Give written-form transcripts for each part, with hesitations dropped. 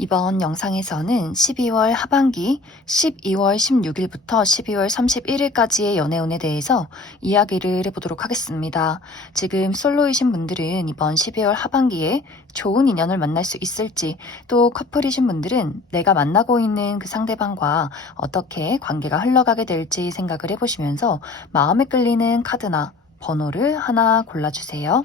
이번 영상에서는 12월 하반기 12월 16일부터 12월 31일까지의 연애운에 대해서 이야기를 해보도록 하겠습니다. 지금 솔로이신 분들은 이번 12월 하반기에 좋은 인연을 만날 수 있을지, 또 커플이신 분들은 내가 만나고 있는 그 상대방과 어떻게 관계가 흘러가게 될지 생각을 해보시면서 마음에 끌리는 카드나 번호를 하나 골라주세요.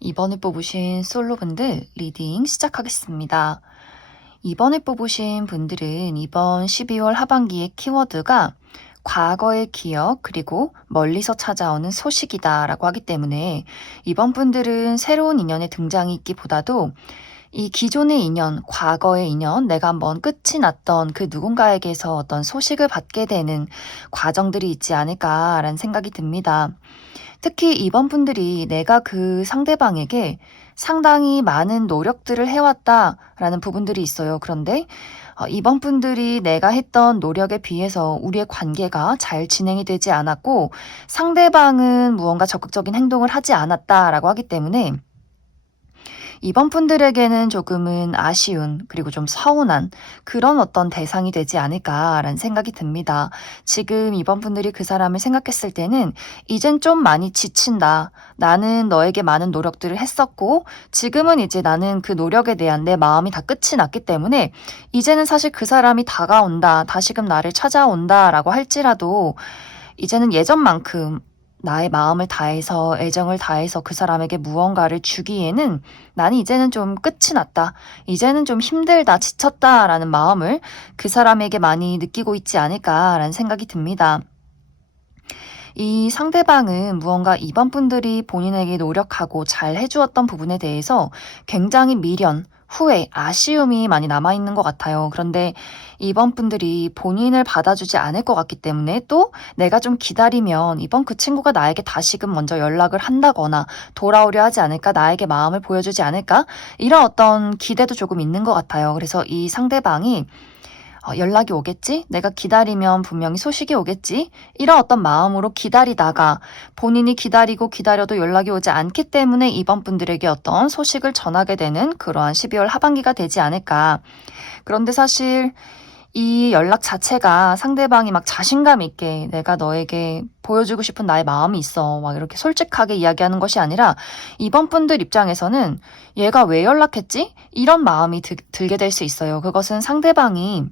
이번에 뽑으신 솔로분들 리딩 시작하겠습니다. 이번에 뽑으신 분들은 이번 12월 하반기의 키워드가 과거의 기억 그리고 멀리서 찾아오는 소식이다 라고 하기 때문에 이번 분들은 새로운 인연의 등장이 있기보다도 이 기존의 인연, 과거의 인연, 내가 한번 끝이 났던 그 누군가에게서 어떤 소식을 받게 되는 과정들이 있지 않을까라는 생각이 듭니다. 특히 이번 분들이 내가 그 상대방에게 상당히 많은 노력들을 해왔다라는 부분들이 있어요. 그런데 이번 분들이 내가 했던 노력에 비해서 우리의 관계가 잘 진행이 되지 않았고 상대방은 무언가 적극적인 행동을 하지 않았다라고 하기 때문에 이번 분들에게는 조금은 아쉬운 그리고 좀 서운한 그런 어떤 대상이 되지 않을까라는 생각이 듭니다. 지금 이번 분들이 그 사람을 생각했을 때는 이젠 좀 많이 지친다. 나는 너에게 많은 노력들을 했었고 지금은 이제 나는 그 노력에 대한 내 마음이 다 끝이 났기 때문에 이제는 사실 그 사람이 다가온다. 다시금 나를 찾아온다라고 할지라도 이제는 예전만큼 나의 마음을 다해서 애정을 다해서 그 사람에게 무언가를 주기에는 나는 이제는 좀 끝이 났다. 이제는 좀 힘들다, 지쳤다라는 마음을 그 사람에게 많이 느끼고 있지 않을까라는 생각이 듭니다. 이 상대방은 무언가 이번 분들이 본인에게 노력하고 잘 해주었던 부분에 대해서 굉장히 미련, 후회, 아쉬움이 많이 남아있는 것 같아요. 그런데 이번 분들이 본인을 받아주지 않을 것 같기 때문에 또 내가 좀 기다리면 이번 그 친구가 나에게 다시금 먼저 연락을 한다거나 돌아오려 하지 않을까, 나에게 마음을 보여주지 않을까, 이런 어떤 기대도 조금 있는 것 같아요. 그래서 이 상대방이 연락이 오겠지? 내가 기다리면 분명히 소식이 오겠지? 이런 어떤 마음으로 기다리다가 본인이 기다리고 기다려도 연락이 오지 않기 때문에 이번 분들에게 어떤 소식을 전하게 되는 그러한 12월 하반기가 되지 않을까. 그런데 사실 이 연락 자체가 상대방이 막 자신감 있게 내가 너에게 보여주고 싶은 나의 마음이 있어. 막 이렇게 솔직하게 이야기하는 것이 아니라 이번 분들 입장에서는 얘가 왜 연락했지? 이런 마음이 들게 될 수 있어요. 그것은 상대방이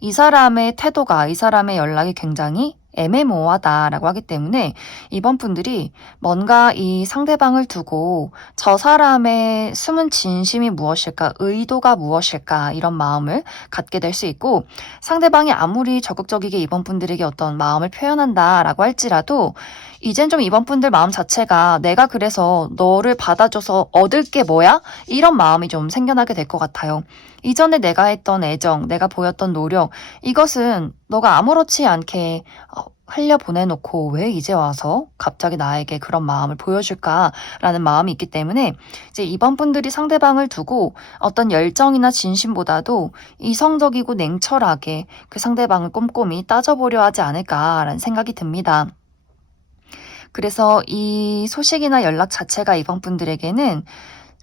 이 사람의 태도가, 이 사람의 연락이 굉장히 애매모호하다라고 하기 때문에 이번 분들이 뭔가 이 상대방을 두고 저 사람의 숨은 진심이 무엇일까, 의도가 무엇일까 이런 마음을 갖게 될 수 있고, 상대방이 아무리 적극적이게 이번 분들에게 어떤 마음을 표현한다라고 할지라도 이젠 좀 이번 분들 마음 자체가 내가 그래서 너를 받아줘서 얻을 게 뭐야? 이런 마음이 좀 생겨나게 될 것 같아요. 이전에 내가 했던 애정, 내가 보였던 노력, 이것은 너가 아무렇지 않게 흘려보내놓고 왜 이제 와서 갑자기 나에게 그런 마음을 보여줄까라는 마음이 있기 때문에 이제 이번 분들이 상대방을 두고 어떤 열정이나 진심보다도 이성적이고 냉철하게 그 상대방을 꼼꼼히 따져보려 하지 않을까라는 생각이 듭니다. 그래서 이 소식이나 연락 자체가 이번 분들에게는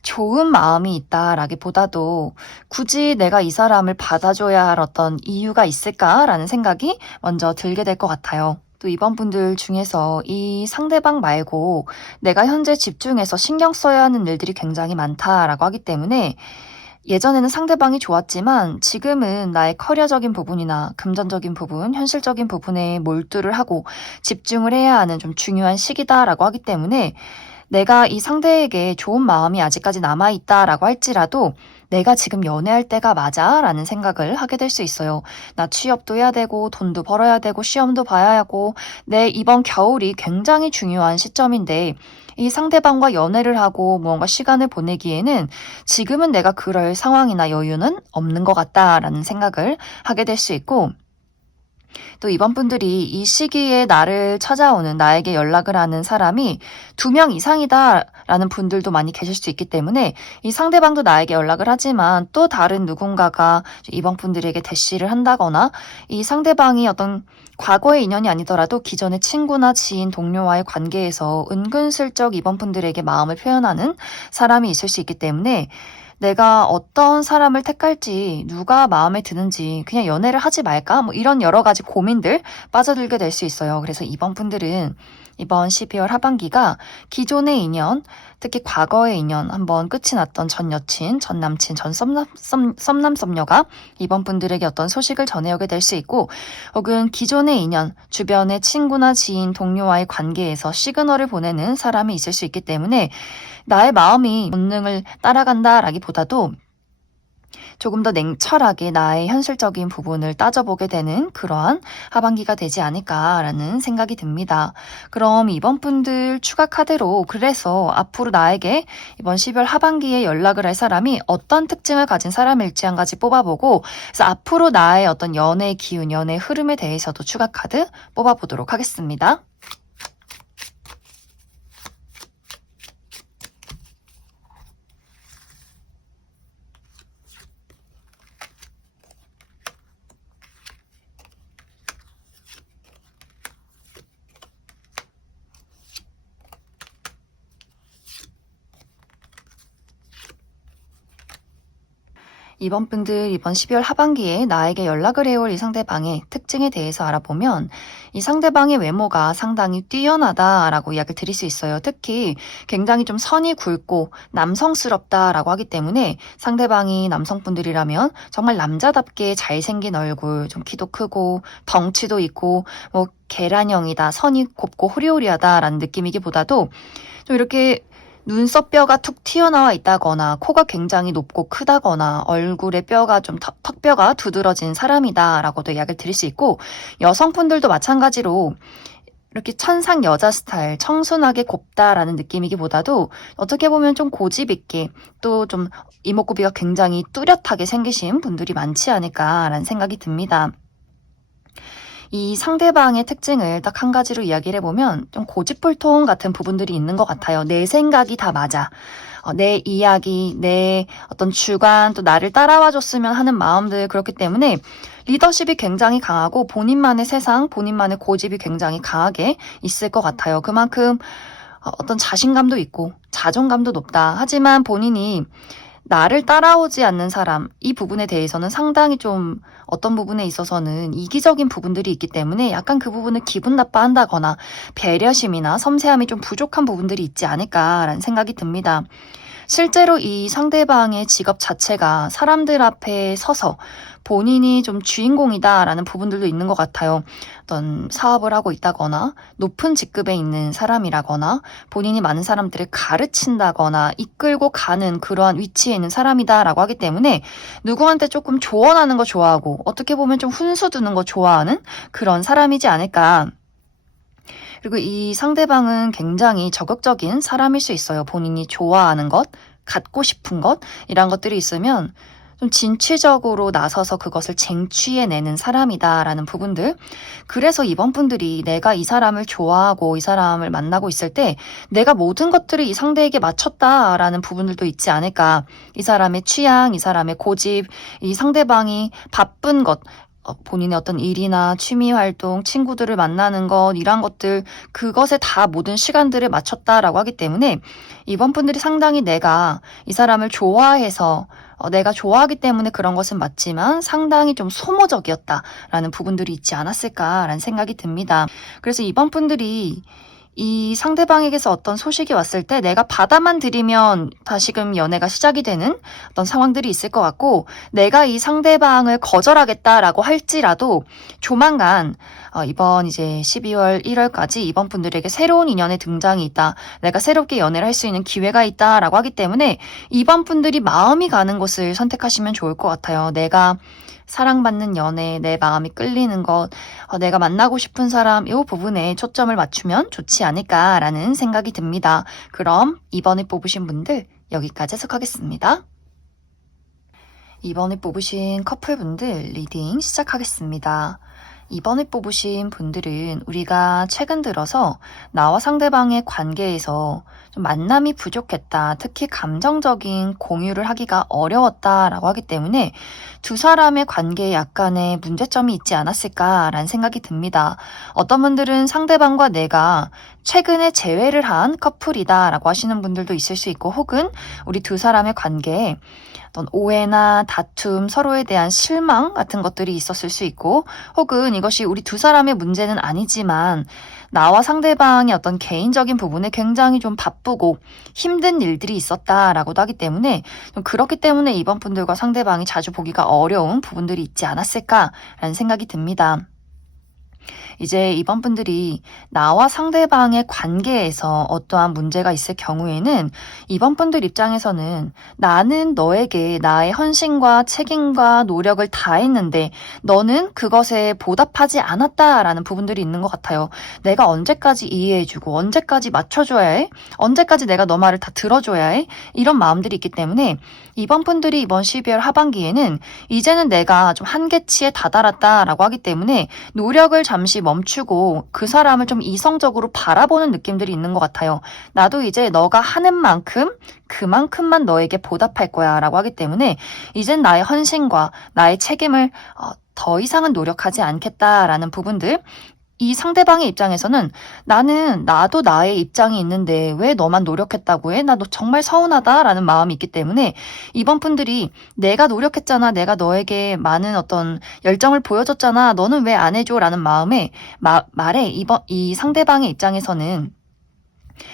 좋은 마음이 있다라기보다도 굳이 내가 이 사람을 받아줘야 할 어떤 이유가 있을까라는 생각이 먼저 들게 될 것 같아요. 또 이번 분들 중에서 이 상대방 말고 내가 현재 집중해서 신경 써야 하는 일들이 굉장히 많다라고 하기 때문에 예전에는 상대방이 좋았지만 지금은 나의 커리어적인 부분이나 금전적인 부분, 현실적인 부분에 몰두를 하고 집중을 해야 하는 좀 중요한 시기다라고 하기 때문에 내가 이 상대에게 좋은 마음이 아직까지 남아있다라고 할지라도 내가 지금 연애할 때가 맞아? 라는 생각을 하게 될 수 있어요. 나 취업도 해야 되고 돈도 벌어야 되고 시험도 봐야 하고 내 이번 겨울이 굉장히 중요한 시점인데 이 상대방과 연애를 하고 무언가 시간을 보내기에는 지금은 내가 그럴 상황이나 여유는 없는 것 같다라는 생각을 하게 될 수 있고, 또 이번 분들이 이 시기에 나를 찾아오는, 나에게 연락을 하는 사람이 2명 이상이다라는 분들도 많이 계실 수 있기 때문에 이 상대방도 나에게 연락을 하지만 또 다른 누군가가 이번 분들에게 대시를 한다거나 이 상대방이 어떤 과거의 인연이 아니더라도 기존의 친구나 지인, 동료와의 관계에서 은근슬쩍 이번 분들에게 마음을 표현하는 사람이 있을 수 있기 때문에 내가 어떤 사람을 택할지, 누가 마음에 드는지, 그냥 연애를 하지 말까? 뭐 이런 여러 가지 고민들 빠져들게 될 수 있어요. 그래서 이번 분들은 이번 12월 하반기가 기존의 인연, 특히 과거의 인연, 한번 끝이 났던 전 여친, 전 남친, 전 썸남, 썸녀가 이번 분들에게 어떤 소식을 전해오게 될 수 있고, 혹은 기존의 인연, 주변의 친구나 지인, 동료와의 관계에서 시그널을 보내는 사람이 있을 수 있기 때문에 나의 마음이 본능을 따라간다라기보다도 조금 더 냉철하게 나의 현실적인 부분을 따져보게 되는 그러한 하반기가 되지 않을까라는 생각이 듭니다. 그럼 이번 분들 추가 카드로 그래서 앞으로 나에게 이번 12월 하반기에 연락을 할 사람이 어떤 특징을 가진 사람일지 한 가지 뽑아보고, 그래서 앞으로 나의 어떤 연애의 기운, 연애의 흐름에 대해서도 추가 카드 뽑아보도록 하겠습니다. 이번 분들 이번 12월 하반기에 나에게 연락을 해올 이 상대방의 특징에 대해서 알아보면 이 상대방의 외모가 상당히 뛰어나다라고 이야기를 드릴 수 있어요. 특히 굉장히 좀 선이 굵고 남성스럽다라고 하기 때문에 상대방이 남성분들이라면 정말 남자답게 잘생긴 얼굴, 좀 키도 크고 덩치도 있고 뭐 계란형이다, 선이 곱고 호리호리하다라는 느낌이기보다도 좀 이렇게 눈썹뼈가 툭 튀어나와 있다거나 코가 굉장히 높고 크다거나 얼굴의 뼈가 좀 턱뼈가 두드러진 사람이다라고도 이야기를 드릴 수 있고, 여성분들도 마찬가지로 이렇게 천상 여자 스타일, 청순하게 곱다라는 느낌이기보다도 어떻게 보면 좀 고집 있게 또 좀 이목구비가 굉장히 뚜렷하게 생기신 분들이 많지 않을까라는 생각이 듭니다. 이 상대방의 특징을 딱 한 가지로 이야기를 해보면 좀 고집불통 같은 부분들이 있는 것 같아요. 내 생각이 다 맞아. 내 이야기, 내 어떤 주관, 또 나를 따라와 줬으면 하는 마음들, 그렇기 때문에 리더십이 굉장히 강하고 본인만의 세상, 본인만의 고집이 굉장히 강하게 있을 것 같아요. 그만큼 어떤 자신감도 있고 자존감도 높다. 하지만 본인이 나를 따라오지 않는 사람, 이 부분에 대해서는 상당히 좀 어떤 부분에 있어서는 이기적인 부분들이 있기 때문에 약간 그 부분을 기분 나빠한다거나 배려심이나 섬세함이 좀 부족한 부분들이 있지 않을까라는 생각이 듭니다. 실제로 이 상대방의 직업 자체가 사람들 앞에 서서 본인이 좀 주인공이다라는 부분들도 있는 것 같아요. 어떤 사업을 하고 있다거나 높은 직급에 있는 사람이라거나 본인이 많은 사람들을 가르친다거나 이끌고 가는 그러한 위치에 있는 사람이다라고 하기 때문에 누구한테 조금 조언하는 거 좋아하고 어떻게 보면 좀 훈수 두는 거 좋아하는 그런 사람이지 않을까. 그리고 이 상대방은 굉장히 적극적인 사람일 수 있어요. 본인이 좋아하는 것, 갖고 싶은 것, 이런 것들이 있으면 좀 진취적으로 나서서 그것을 쟁취해내는 사람이다라는 부분들. 그래서 이번 분들이 내가 이 사람을 좋아하고 이 사람을 만나고 있을 때 내가 모든 것들을 이 상대에게 맞췄다라는 부분들도 있지 않을까. 이 사람의 취향, 이 사람의 고집, 이 상대방이 바쁜 것, 본인의 어떤 일이나 취미 활동, 친구들을 만나는 것, 이런 것들, 그것에 다 모든 시간들을 맞췄다라고 하기 때문에 이번 분들이 상당히 내가 이 사람을 좋아해서 내가 좋아하기 때문에 그런 것은 맞지만 상당히 좀 소모적이었다라는 부분들이 있지 않았을까라는 생각이 듭니다. 그래서 이번 분들이 이 상대방에게서 어떤 소식이 왔을 때 내가 받아만 들이면 다시금 연애가 시작이 되는 어떤 상황들이 있을 것 같고, 내가 이 상대방을 거절하겠다라고 할지라도 조만간 이번 이제 12월, 1월까지 이번 분들에게 새로운 인연의 등장이 있다. 내가 새롭게 연애를 할 수 있는 기회가 있다라고 하기 때문에 이번 분들이 마음이 가는 곳을 선택하시면 좋을 것 같아요. 내가 사랑받는 연애, 내 마음이 끌리는 것, 내가 만나고 싶은 사람, 이 부분에 초점을 맞추면 좋지 않을까라는 생각이 듭니다. 그럼 이번에 뽑으신 분들 여기까지 해석하겠습니다. 이번에 뽑으신 커플분들 리딩 시작하겠습니다. 이번에 뽑으신 분들은 우리가 최근 들어서 나와 상대방의 관계에서 좀 만남이 부족했다, 특히 감정적인 공유를 하기가 어려웠다라고 하기 때문에 두 사람의 관계에 약간의 문제점이 있지 않았을까라는 생각이 듭니다. 어떤 분들은 상대방과 내가 최근에 재회를 한 커플이다라고 하시는 분들도 있을 수 있고, 혹은 우리 두 사람의 관계에 어떤 오해나 다툼, 서로에 대한 실망 같은 것들이 있었을 수 있고, 혹은 이것이 우리 두 사람의 문제는 아니지만 나와 상대방의 어떤 개인적인 부분에 굉장히 좀 바쁘고 힘든 일들이 있었다라고도 하기 때문에 좀 그렇기 때문에 이번 분들과 상대방이 자주 보기가 어려운 부분들이 있지 않았을까라는 생각이 듭니다. 이제 이번 분들이 나와 상대방의 관계에서 어떠한 문제가 있을 경우에는 이번 분들 입장에서는 나는 너에게 나의 헌신과 책임과 노력을 다했는데 너는 그것에 보답하지 않았다라는 부분들이 있는 것 같아요. 내가 언제까지 이해해주고 언제까지 맞춰줘야 해? 언제까지 내가 너 말을 다 들어줘야 해? 이런 마음들이 있기 때문에 이번 분들이 이번 12월 하반기에는 이제는 내가 좀 한계치에 다다랐다라고 하기 때문에 노력을 잠시 멈추고 그 사람을 좀 이성적으로 바라보는 느낌들이 있는 것 같아요. 나도 이제 너가 하는 만큼 그만큼만 너에게 보답할 거야 라고 하기 때문에 이젠 나의 헌신과 나의 책임을 더 이상은 노력하지 않겠다라는 부분들, 이 상대방의 입장에서는 나도 나의 입장이 있는데 왜 너만 노력했다고 해? 나 너 정말 서운하다라는 마음이 있기 때문에 이번 분들이 내가 노력했잖아. 내가 너에게 많은 어떤 열정을 보여줬잖아. 너는 왜 안 해줘? 라는 마음에 말에 이 상대방의 입장에서는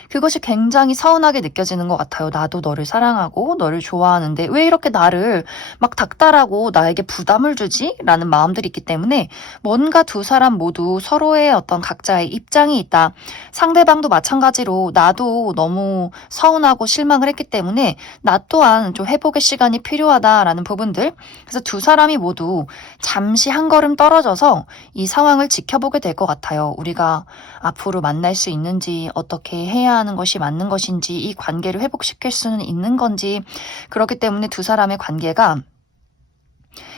그것이 굉장히 서운하게 느껴지는 것 같아요. 나도 너를 사랑하고 너를 좋아하는데 왜 이렇게 나를 막 닥달하고 나에게 부담을 주지? 라는 마음들이 있기 때문에 뭔가 두 사람 모두 서로의 어떤 각자의 입장이 있다. 상대방도 마찬가지로 나도 너무 서운하고 실망을 했기 때문에 나 또한 좀 회복의 시간이 필요하다라는 부분들. 그래서 두 사람이 모두 잠시 한 걸음 떨어져서 이 상황을 지켜보게 될 것 같아요. 우리가 앞으로 만날 수 있는지, 어떻게 해야 하는 것이 맞는 것인지, 이 관계를 회복시킬 수는 있는 건지. 그렇기 때문에 두 사람의 관계가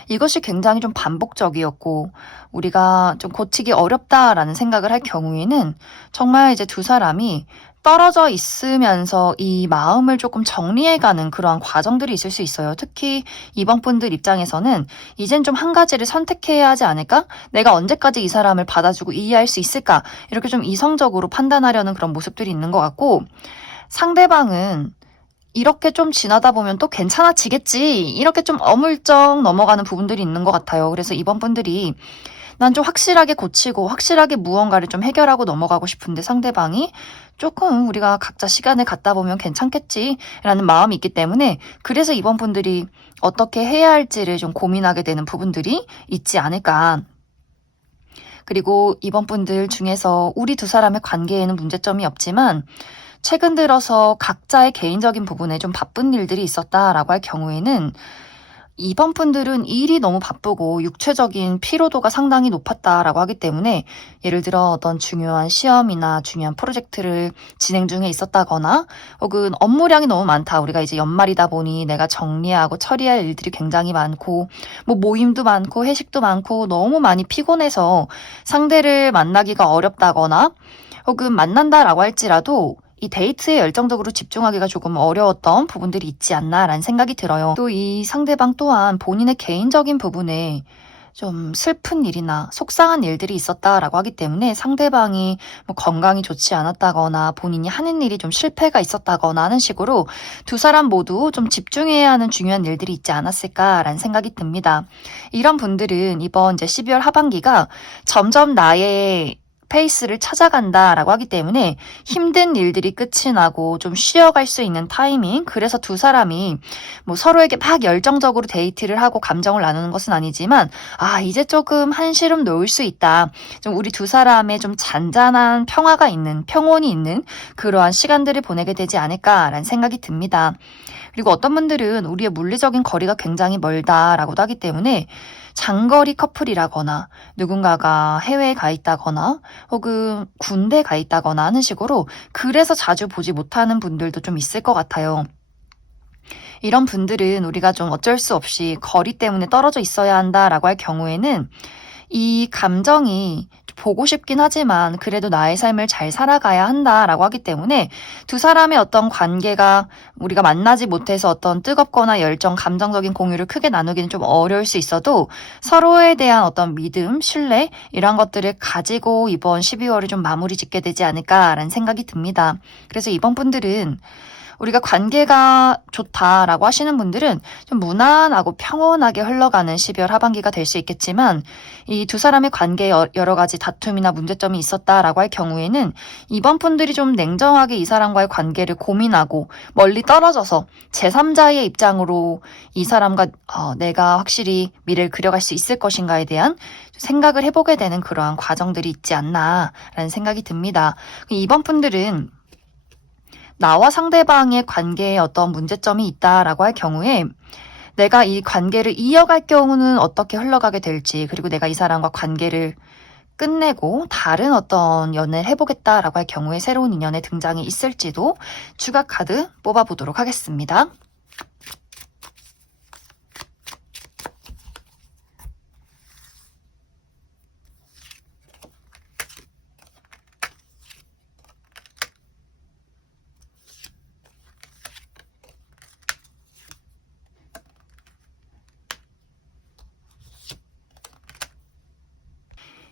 이것이 굉장히 좀 반복적이었고 우리가 좀 고치기 어렵다라는 생각을 할 경우에는 정말 이제 두 사람이 떨어져 있으면서 이 마음을 조금 정리해가는 그러한 과정들이 있을 수 있어요. 특히 이번 분들 입장에서는 이젠 좀 한 가지를 선택해야 하지 않을까? 내가 언제까지 이 사람을 받아주고 이해할 수 있을까? 이렇게 좀 이성적으로 판단하려는 그런 모습들이 있는 것 같고, 상대방은 이렇게 좀 지나다 보면 또 괜찮아지겠지. 이렇게 좀 어물쩍 넘어가는 부분들이 있는 것 같아요. 그래서 이번 분들이 난 좀 확실하게 고치고 확실하게 무언가를 좀 해결하고 넘어가고 싶은데 상대방이 조금 우리가 각자 시간을 갖다 보면 괜찮겠지라는 마음이 있기 때문에 그래서 이번 분들이 어떻게 해야 할지를 좀 고민하게 되는 부분들이 있지 않을까. 그리고 이번 분들 중에서 우리 두 사람의 관계에는 문제점이 없지만 최근 들어서 각자의 개인적인 부분에 좀 바쁜 일들이 있었다라고 할 경우에는 이번 분들은 일이 너무 바쁘고 육체적인 피로도가 상당히 높았다라고 하기 때문에 예를 들어 어떤 중요한 시험이나 중요한 프로젝트를 진행 중에 있었다거나 혹은 업무량이 너무 많다. 우리가 이제 연말이다 보니 내가 정리하고 처리할 일들이 굉장히 많고 뭐 모임도 많고 회식도 많고 너무 많이 피곤해서 상대를 만나기가 어렵다거나 혹은 만난다라고 할지라도 이 데이트에 열정적으로 집중하기가 조금 어려웠던 부분들이 있지 않나라는 생각이 들어요. 또 이 상대방 또한 본인의 개인적인 부분에 좀 슬픈 일이나 속상한 일들이 있었다라고 하기 때문에 상대방이 뭐 건강이 좋지 않았다거나 본인이 하는 일이 좀 실패가 있었다거나 하는 식으로 두 사람 모두 좀 집중해야 하는 중요한 일들이 있지 않았을까라는 생각이 듭니다. 이런 분들은 이번 이제 12월 하반기가 점점 나의 페이스를 찾아간다라고 하기 때문에 힘든 일들이 끝이 나고 좀 쉬어갈 수 있는 타이밍. 그래서 두 사람이 뭐 서로에게 막 열정적으로 데이트를 하고 감정을 나누는 것은 아니지만 이제 조금 한시름 놓을 수 있다. 좀 우리 두 사람의 좀 잔잔한 평화가 있는 평온이 있는 그러한 시간들을 보내게 되지 않을까라는 생각이 듭니다. 그리고 어떤 분들은 우리의 물리적인 거리가 굉장히 멀다라고도 하기 때문에 장거리 커플이라거나 누군가가 해외에 가 있다거나 혹은 군대 가 있다거나 하는 식으로 그래서 자주 보지 못하는 분들도 좀 있을 것 같아요. 이런 분들은 우리가 좀 어쩔 수 없이 거리 때문에 떨어져 있어야 한다라고 할 경우에는 이 감정이 보고 싶긴 하지만 그래도 나의 삶을 잘 살아가야 한다라고 하기 때문에 두 사람의 어떤 관계가 우리가 만나지 못해서 어떤 뜨겁거나 열정, 감정적인 공유를 크게 나누기는 좀 어려울 수 있어도 서로에 대한 어떤 믿음, 신뢰 이런 것들을 가지고 이번 12월을 좀 마무리 짓게 되지 않을까라는 생각이 듭니다. 그래서 이번 분들은 우리가 관계가 좋다라고 하시는 분들은 좀 무난하고 평온하게 흘러가는 12월 하반기가 될 수 있겠지만 이 두 사람의 관계에 여러 가지 다툼이나 문제점이 있었다라고 할 경우에는 이번 분들이 좀 냉정하게 이 사람과의 관계를 고민하고 멀리 떨어져서 제3자의 입장으로 이 사람과 내가 확실히 미래를 그려갈 수 있을 것인가에 대한 생각을 해보게 되는 그러한 과정들이 있지 않나라는 생각이 듭니다. 이번 분들은 나와 상대방의 관계에 어떤 문제점이 있다라고 할 경우에 내가 이 관계를 이어갈 경우는 어떻게 흘러가게 될지 그리고 내가 이 사람과 관계를 끝내고 다른 어떤 연애를 해보겠다라고 할 경우에 새로운 인연의 등장이 있을지도 추가 카드 뽑아보도록 하겠습니다.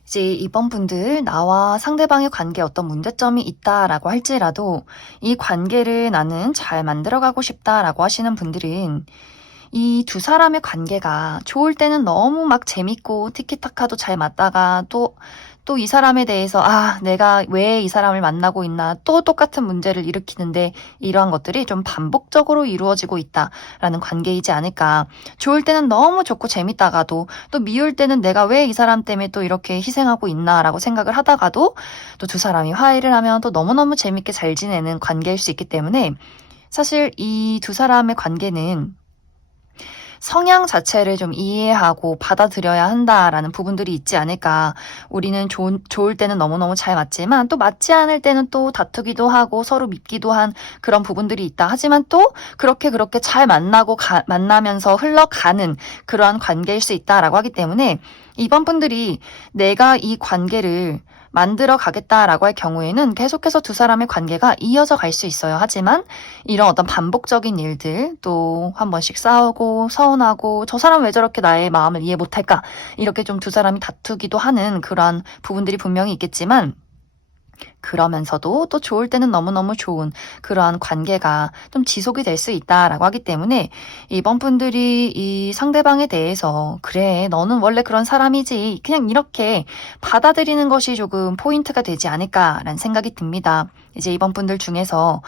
이제 이번 분들 나와 상대방의 관계에 어떤 문제점이 있다라고 할지라도 이 관계를 나는 잘 만들어가고 싶다라고 하시는 분들은 이 두 사람의 관계가 좋을 때는 너무 막 재밌고 티키타카도 잘 맞다가 또 이 사람에 대해서 내가 왜 이 사람을 만나고 있나 또 똑같은 문제를 일으키는데 이러한 것들이 좀 반복적으로 이루어지고 있다라는 관계이지 않을까. 좋을 때는 너무 좋고 재밌다가도 또 미울 때는 내가 왜 이 사람 때문에 또 이렇게 희생하고 있나라고 생각을 하다가도 또 두 사람이 화해를 하면 또 너무너무 재밌게 잘 지내는 관계일 수 있기 때문에 사실 이 두 사람의 관계는 성향 자체를 좀 이해하고 받아들여야 한다라는 부분들이 있지 않을까. 우리는 좋을 때는 너무너무 잘 맞지만 또 맞지 않을 때는 또 다투기도 하고 서로 믿기도 한 그런 부분들이 있다. 하지만 또 그렇게 잘 만나면서 흘러가는 그러한 관계일 수 있다라고 하기 때문에 이번 분들이 내가 이 관계를 만들어 가겠다라고 할 경우에는 계속해서 두 사람의 관계가 이어져 갈 수 있어요. 하지만 이런 어떤 반복적인 일들 또 한 번씩 싸우고 서운하고 저 사람 왜 저렇게 나의 마음을 이해 못할까 이렇게 좀 두 사람이 다투기도 하는 그러한 부분들이 분명히 있겠지만 그러면서도 또 좋을 때는 너무너무 좋은 그러한 관계가 좀 지속이 될 수 있다라고 하기 때문에 이번 분들이 이 상대방에 대해서 그래, 너는 원래 그런 사람이지. 그냥 이렇게 받아들이는 것이 조금 포인트가 되지 않을까라는 생각이 듭니다. 이제 이번 분들 중에서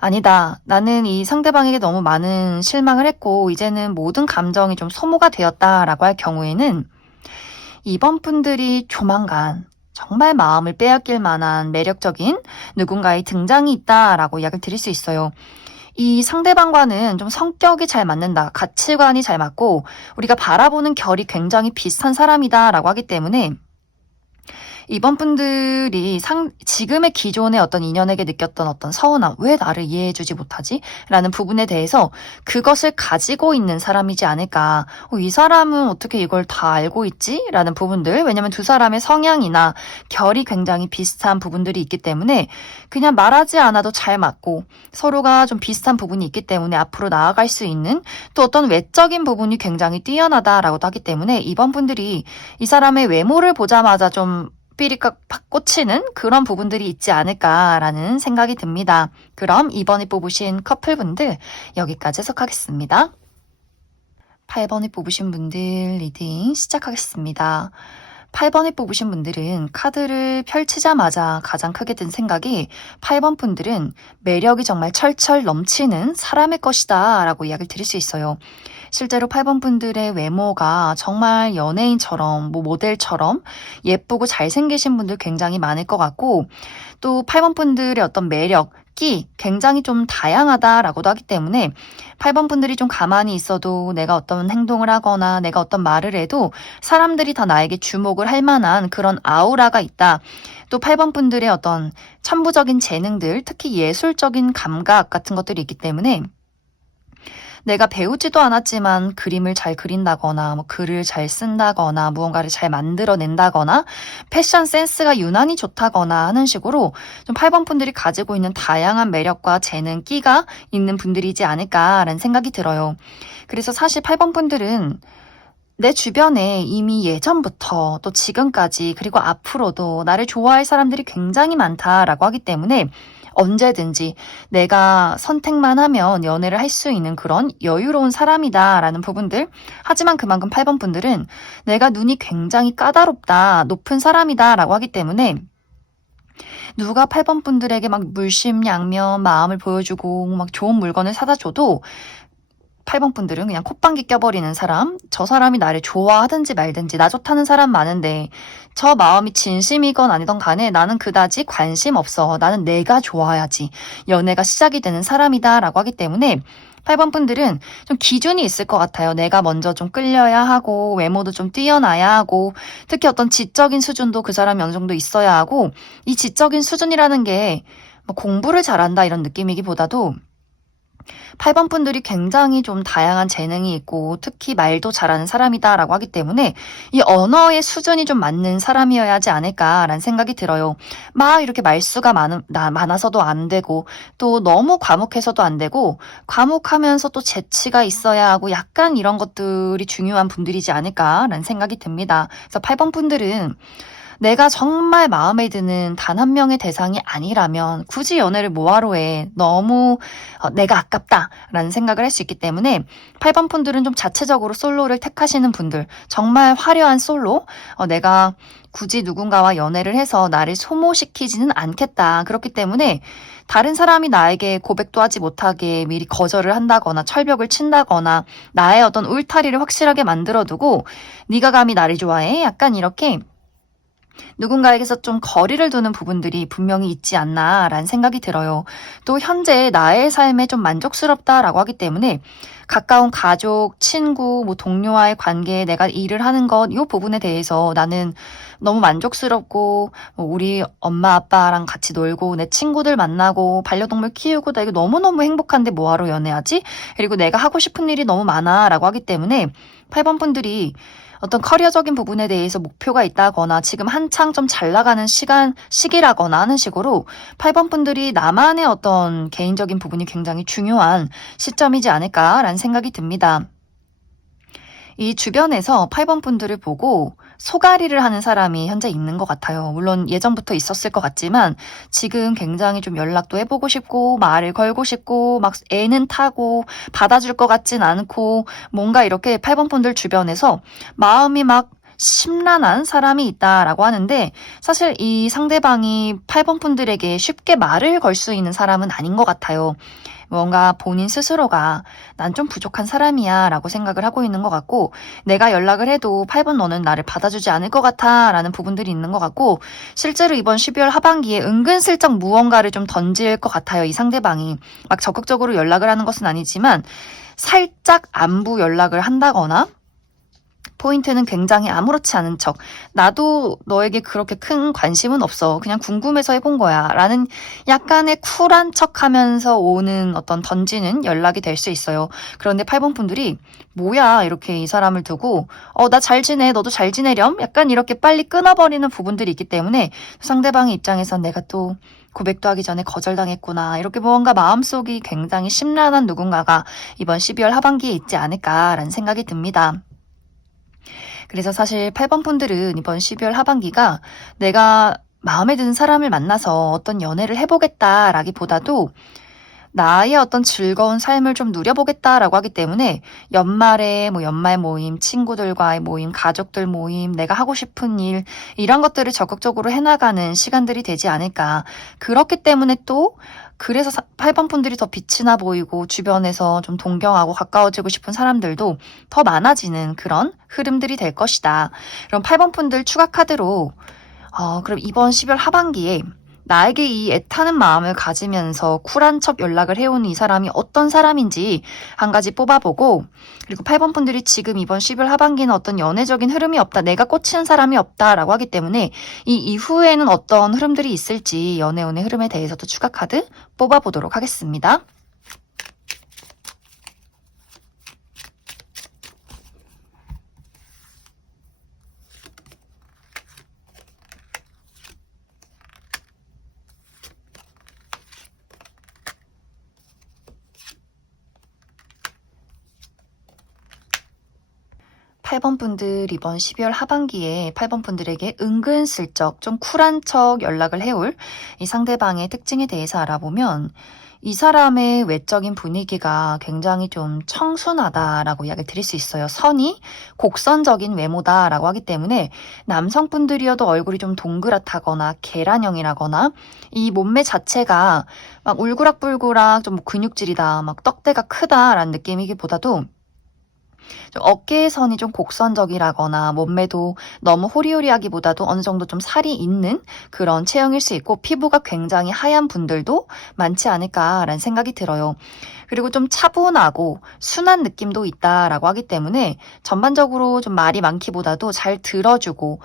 아니다. 나는 이 상대방에게 너무 많은 실망을 했고 이제는 모든 감정이 좀 소모가 되었다라고 할 경우에는 이번 분들이 조만간 정말 마음을 빼앗길 만한 매력적인 누군가의 등장이 있다라고 이야기를 드릴 수 있어요. 이 상대방과는 좀 성격이 잘 맞는다, 가치관이 잘 맞고 우리가 바라보는 결이 굉장히 비슷한 사람이다라고 하기 때문에 이번 분들이 지금의 기존의 어떤 인연에게 느꼈던 어떤 서운함, 왜 나를 이해해주지 못하지? 라는 부분에 대해서 그것을 가지고 있는 사람이지 않을까. 이 사람은 어떻게 이걸 다 알고 있지? 라는 부분들. 왜냐면 두 사람의 성향이나 결이 굉장히 비슷한 부분들이 있기 때문에 그냥 말하지 않아도 잘 맞고 서로가 좀 비슷한 부분이 있기 때문에 앞으로 나아갈 수 있는 또 어떤 외적인 부분이 굉장히 뛰어나다라고도 하기 때문에 이번 분들이 이 사람의 외모를 보자마자 좀 삐리깍 팍 꽂히는 그런 부분들이 있지 않을까라는 생각이 듭니다. 그럼 이번에 뽑으신 커플분들 여기까지 해석하겠습니다. 8번에 뽑으신 분들 리딩 시작하겠습니다. 8번에 뽑으신 분들은 카드를 펼치자마자 가장 크게 든 생각이 8번 분들은 매력이 정말 철철 넘치는 사람의 것이다 라고 이야기를 드릴 수 있어요. 실제로 8번 분들의 외모가 정말 연예인처럼 모델처럼 예쁘고 잘생기신 분들 굉장히 많을 것 같고 또 8번 분들의 어떤 매력, 끼 굉장히 좀 다양하다라고도 하기 때문에 8번 분들이 좀 가만히 있어도 내가 어떤 행동을 하거나 내가 어떤 말을 해도 사람들이 다 나에게 주목을 할 만한 그런 아우라가 있다. 또 8번 분들의 어떤 천부적인 재능들, 특히 예술적인 감각 같은 것들이 있기 때문에 내가 배우지도 않았지만 그림을 잘 그린다거나 글을 잘 쓴다거나 무언가를 잘 만들어낸다거나 패션 센스가 유난히 좋다거나 하는 식으로 좀 8번 분들이 가지고 있는 다양한 매력과 재능, 끼가 있는 분들이지 않을까라는 생각이 들어요. 그래서 사실 8번 분들은 내 주변에 이미 예전부터 또 지금까지 그리고 앞으로도 나를 좋아할 사람들이 굉장히 많다라고 하기 때문에 언제든지 내가 선택만 하면 연애를 할 수 있는 그런 여유로운 사람이다라는 부분들. 하지만 그만큼 8번 분들은 내가 눈이 굉장히 까다롭다, 높은 사람이다라고 하기 때문에 누가 8번 분들에게 막 물심양면 마음을 보여주고 막 좋은 물건을 사다 줘도 8번 분들은 그냥 콧방귀 껴버리는 사람, 저 사람이 나를 좋아하든지 말든지 나 좋다는 사람 많은데 저 마음이 진심이건 아니던 간에 나는 그다지 관심 없어. 나는 내가 좋아야지. 연애가 시작이 되는 사람이다 라고 하기 때문에 8번 분들은 좀 기준이 있을 것 같아요. 내가 먼저 좀 끌려야 하고 외모도 좀 뛰어나야 하고 특히 어떤 지적인 수준도 그 사람이 어느 정도 있어야 하고 이 지적인 수준이라는 게 뭐 공부를 잘한다 이런 느낌이기보다도 8번 분들이 굉장히 좀 다양한 재능이 있고 특히 말도 잘하는 사람이다라고 하기 때문에 이 언어의 수준이 좀 맞는 사람이어야 하지 않을까라는 생각이 들어요. 막 이렇게 말수가 많아서도 안 되고 또 너무 과묵해서도 안 되고 과묵하면서 또 재치가 있어야 하고 약간 이런 것들이 중요한 분들이지 않을까라는 생각이 듭니다. 그래서 8번 분들은 내가 정말 마음에 드는 단 한 명의 대상이 아니라면 굳이 연애를 뭐하러 해. 너무 내가 아깝다라는 생각을 할 수 있기 때문에 8번 분들은 좀 자체적으로 솔로를 택하시는 분들, 정말 화려한 솔로, 내가 굳이 누군가와 연애를 해서 나를 소모시키지는 않겠다. 그렇기 때문에 다른 사람이 나에게 고백도 하지 못하게 미리 거절을 한다거나 철벽을 친다거나 나의 어떤 울타리를 확실하게 만들어두고 네가 감히 나를 좋아해? 약간 이렇게 누군가에게서 좀 거리를 두는 부분들이 분명히 있지 않나라는 생각이 들어요. 또 현재 나의 삶에 좀 만족스럽다라고 하기 때문에 가까운 가족, 친구, 동료와의 관계에 내가 일을 하는 것, 이 부분에 대해서 나는 너무 만족스럽고 우리 엄마 아빠랑 같이 놀고 내 친구들 만나고 반려동물 키우고 나 이거 너무너무 행복한데 뭐하러 연애하지? 그리고 내가 하고 싶은 일이 너무 많아라고 하기 때문에 8번 분들이 어떤 커리어적인 부분에 대해서 목표가 있다거나 지금 한창 좀 잘 나가는 시기라거나 하는 식으로 8번 분들이 나만의 어떤 개인적인 부분이 굉장히 중요한 시점이지 않을까라는 생각이 듭니다. 이 주변에서 8번 분들을 보고 소가리를 하는 사람이 현재 있는 것 같아요. 물론 예전부터 있었을 것 같지만 지금 굉장히 좀 연락도 해보고 싶고 말을 걸고 싶고 막 애는 타고 받아줄 것 같진 않고 뭔가 이렇게 8번 분들 주변에서 마음이 막 심란한 사람이 있다라고 하는데 사실 이 상대방이 8번 분들에게 쉽게 말을 걸 수 있는 사람은 아닌 것 같아요. 뭔가 본인 스스로가 난 좀 부족한 사람이야 라고 생각을 하고 있는 것 같고 내가 연락을 해도 8번 너는 나를 받아주지 않을 것 같아 라는 부분들이 있는 것 같고 실제로 이번 12월 하반기에 은근슬쩍 무언가를 좀 던질 것 같아요. 이 상대방이 막 적극적으로 연락을 하는 것은 아니지만 살짝 안부 연락을 한다거나 포인트는 굉장히 아무렇지 않은 척. 나도 너에게 그렇게 큰 관심은 없어. 그냥 궁금해서 해본 거야. 라는 약간의 쿨한 척 하면서 오는 어떤 던지는 연락이 될 수 있어요. 그런데 8번 분들이 뭐야 이렇게 이 사람을 두고 나 잘 지내. 너도 잘 지내렴? 약간 이렇게 빨리 끊어버리는 부분들이 있기 때문에 상대방의 입장에선 내가 또 고백도 하기 전에 거절당했구나. 이렇게 뭔가 마음속이 굉장히 심란한 누군가가 이번 12월 하반기에 있지 않을까라는 생각이 듭니다. 그래서 사실 8번 분들은 이번 12월 하반기가 내가 마음에 드는 사람을 만나서 어떤 연애를 해보겠다라기보다도 나의 어떤 즐거운 삶을 좀 누려보겠다라고 하기 때문에 연말에 뭐 연말 모임, 친구들과의 모임, 가족들 모임, 내가 하고 싶은 일 이런 것들을 적극적으로 해나가는 시간들이 되지 않을까. 그렇기 때문에 또 그래서 8번 분들이 더 빛이 나 보이고 주변에서 좀 동경하고 가까워지고 싶은 사람들도 더 많아지는 그런 흐름들이 될 것이다. 그럼 8번 분들 추가 카드로 그럼 이번 12월 하반기에 나에게 이 애타는 마음을 가지면서 쿨한 척 연락을 해오는 이 사람이 어떤 사람인지 한 가지 뽑아보고 그리고 8번 분들이 지금 이번 12월 하반기는 어떤 연애적인 흐름이 없다. 내가 꽂히는 사람이 없다라고 하기 때문에 이 이후에는 어떤 흐름들이 있을지 연애운의 흐름에 대해서도 추가 카드 뽑아보도록 하겠습니다. 8번 분들 이번 12월 하반기에 8번 분들에게 은근슬쩍 좀 쿨한 척 연락을 해올 이 상대방의 특징에 대해서 알아보면 이 사람의 외적인 분위기가 굉장히 좀 청순하다라고 이야기를 드릴 수 있어요. 선이 곡선적인 외모다라고 하기 때문에 남성분들이어도 얼굴이 좀 동그랗다거나 계란형이라거나 이 몸매 자체가 막 울그락불그락 좀 근육질이다, 막 떡대가 크다라는 느낌이기보다도 좀 어깨선이 좀 곡선적이라거나 몸매도 너무 호리호리하기보다도 어느 정도 좀 살이 있는 그런 체형일 수 있고 피부가 굉장히 하얀 분들도 많지 않을까라는 생각이 들어요. 그리고 좀 차분하고 순한 느낌도 있다라고 하기 때문에 전반적으로 좀 말이 많기보다도 잘 들어주고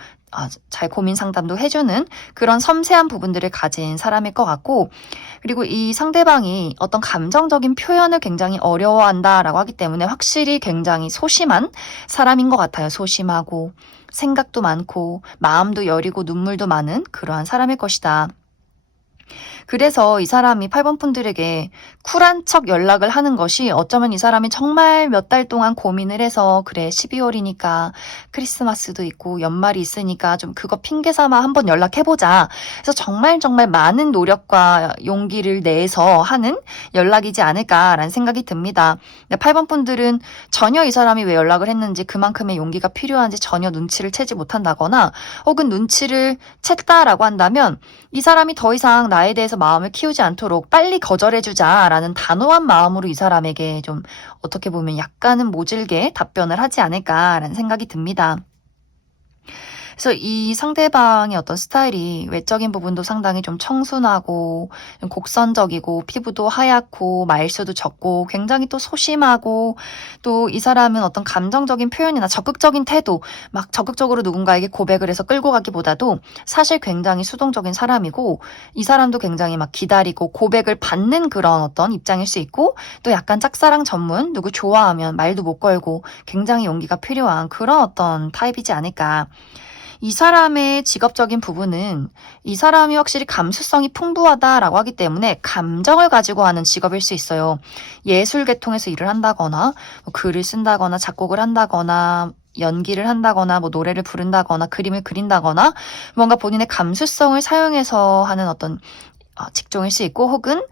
잘 고민 상담도 해주는 그런 섬세한 부분들을 가진 사람일 것 같고 그리고 이 상대방이 어떤 감정적인 표현을 굉장히 어려워한다라고 하기 때문에 확실히 굉장히 소심한 사람인 것 같아요. 소심하고 생각도 많고 마음도 여리고 눈물도 많은 그러한 사람일 것이다. 그래서 이 사람이 8번 분들에게 쿨한 척 연락을 하는 것이 어쩌면 이 사람이 정말 몇 달 동안 고민을 해서 그래 12월이니까 크리스마스도 있고 연말이 있으니까 좀 그거 핑계 삼아 한번 연락해보자. 그래서 정말 많은 노력과 용기를 내서 하는 연락이지 않을까라는 생각이 듭니다. 8번 분들은 전혀 이 사람이 왜 연락을 했는지 그만큼의 용기가 필요한지 전혀 눈치를 채지 못한다거나 혹은 눈치를 챘다라고 한다면 이 사람이 더 이상 나에 대해서 마음을 키우지 않도록 빨리 거절해주자라는 단호한 마음으로 이 사람에게 좀 어떻게 보면 약간은 모질게 답변을 하지 않을까라는 생각이 듭니다. 그래서 이 상대방의 어떤 스타일이 외적인 부분도 상당히 좀 청순하고 좀 곡선적이고 피부도 하얗고 말수도 적고 굉장히 또 소심하고 또 이 사람은 어떤 감정적인 표현이나 적극적인 태도 막 적극적으로 누군가에게 고백을 해서 끌고 가기보다도 사실 굉장히 수동적인 사람이고 이 사람도 굉장히 막 기다리고 고백을 받는 그런 어떤 입장일 수 있고 또 약간 짝사랑 전문 누구 좋아하면 말도 못 걸고 굉장히 용기가 필요한 그런 어떤 타입이지 않을까. 이 사람의 직업적인 부분은 이 사람이 확실히 감수성이 풍부하다라고 하기 때문에 감정을 가지고 하는 직업일 수 있어요. 예술 계통에서 일을 한다거나 뭐 글을 쓴다거나 작곡을 한다거나 연기를 한다거나 뭐 노래를 부른다거나 그림을 그린다거나 뭔가 본인의 감수성을 사용해서 하는 어떤 직종일 수 있고 혹은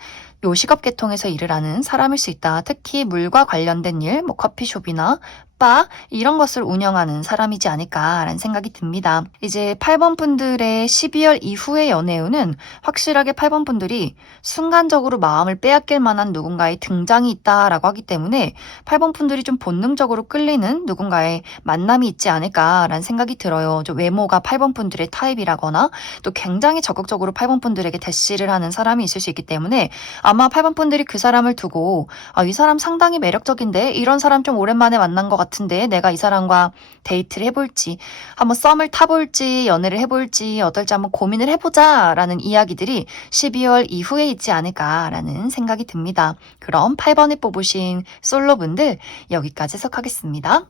요식업 계통에서 일을 하는 사람일 수 있다. 특히 물과 관련된 일, 뭐 커피숍이나 바 이런 것을 운영하는 사람이지 않을까라는 생각이 듭니다. 이제 8번 분들의 12월 이후의 연애운은 확실하게 8번 분들이 순간적으로 마음을 빼앗길 만한 누군가의 등장이 있다라고 하기 때문에 8번 분들이 좀 본능적으로 끌리는 누군가의 만남이 있지 않을까라는 생각이 들어요. 좀 외모가 8번 분들의 타입이라거나 또 굉장히 적극적으로 8번 분들에게 대시를 하는 사람이 있을 수 있기 때문에 아마 8번 분들이 그 사람을 두고 이 사람 상당히 매력적인데 이런 사람 좀 오랜만에 만난 것 같은데 내가 이 사람과 데이트를 해볼지 한번 썸을 타볼지 연애를 해볼지 어떨지 한번 고민을 해보자 라는 이야기들이 12월 이후에 있지 않을까라는 생각이 듭니다. 그럼 8번에 뽑으신 솔로분들 여기까지 해석하겠습니다.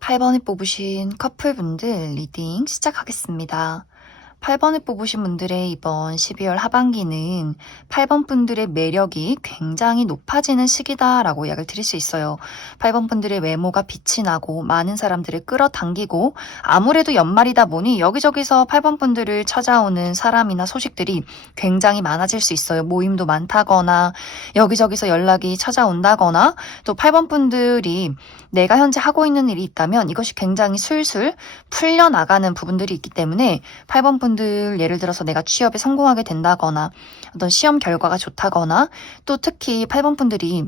8번에 뽑으신 커플분들 리딩 시작하겠습니다. 8번을 뽑으신 분들의 이번 12월 하반기는 8번 분들의 매력이 굉장히 높아지는 시기다라고 이야기를 드릴 수 있어요. 8번 분들의 외모가 빛이 나고 많은 사람들을 끌어당기고 아무래도 연말이다 보니 여기저기서 8번 분들을 찾아오는 사람이나 소식들이 굉장히 많아질 수 있어요. 모임도 많다거나 여기저기서 연락이 찾아온다거나 또 8번 분들이 내가 현재 하고 있는 일이 있다면 이것이 굉장히 술술 풀려나가는 부분들이 있기 때문에 8번 분들 예를 들어서 내가 취업에 성공하게 된다거나 어떤 시험 결과가 좋다거나 또 특히 8번 분들이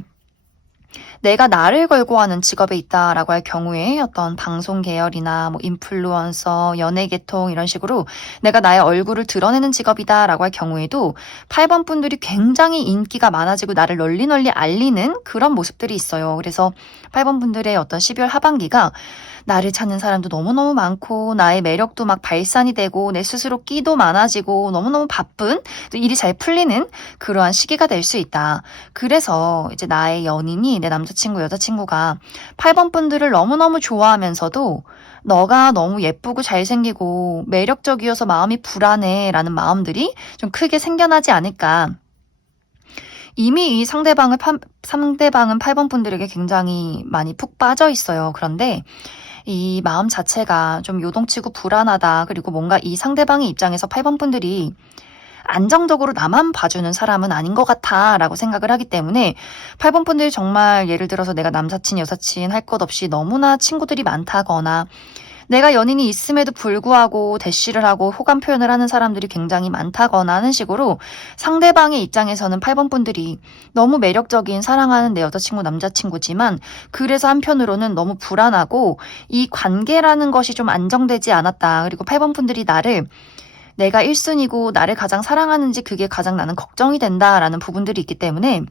내가 나를 걸고 하는 직업에 있다라고 할 경우에 어떤 방송 계열이나 뭐 인플루언서, 연예계통 이런 식으로 내가 나의 얼굴을 드러내는 직업이다라고 할 경우에도 8번 분들이 굉장히 인기가 많아지고 나를 널리 알리는 그런 모습들이 있어요. 그래서 8번 분들의 어떤 12월 하반기가 나를 찾는 사람도 너무너무 많고 나의 매력도 막 발산이 되고 내 스스로 끼도 많아지고 너무너무 바쁜 또 일이 잘 풀리는 그러한 시기가 될 수 있다. 그래서 이제 나의 연인이 내 남자친구, 여자친구가 8번 분들을 너무너무 좋아하면서도 너가 너무 예쁘고 잘생기고 매력적이어서 마음이 불안해 라는 마음들이 좀 크게 생겨나지 않을까. 이미 이 상대방은 8번 분들에게 굉장히 많이 푹 빠져 있어요. 그런데 이 마음 자체가 좀 요동치고 불안하다. 그리고 뭔가 이 상대방의 입장에서 8번 분들이 안정적으로 나만 봐주는 사람은 아닌 것 같아 라고 생각을 하기 때문에 8번 분들이 정말 예를 들어서 내가 남사친, 여사친 할 것 없이 너무나 친구들이 많다거나 내가 연인이 있음에도 불구하고 대시를 하고 호감 표현을 하는 사람들이 굉장히 많다거나 하는 식으로 상대방의 입장에서는 8번 분들이 너무 매력적인 사랑하는 내 여자친구, 남자친구지만 그래서 한편으로는 너무 불안하고 이 관계라는 것이 좀 안정되지 않았다. 그리고 8번 분들이 나를 내가 1순위고 나를 가장 사랑하는지 그게 가장 나는 걱정이 된다라는 부분들이 있기 때문에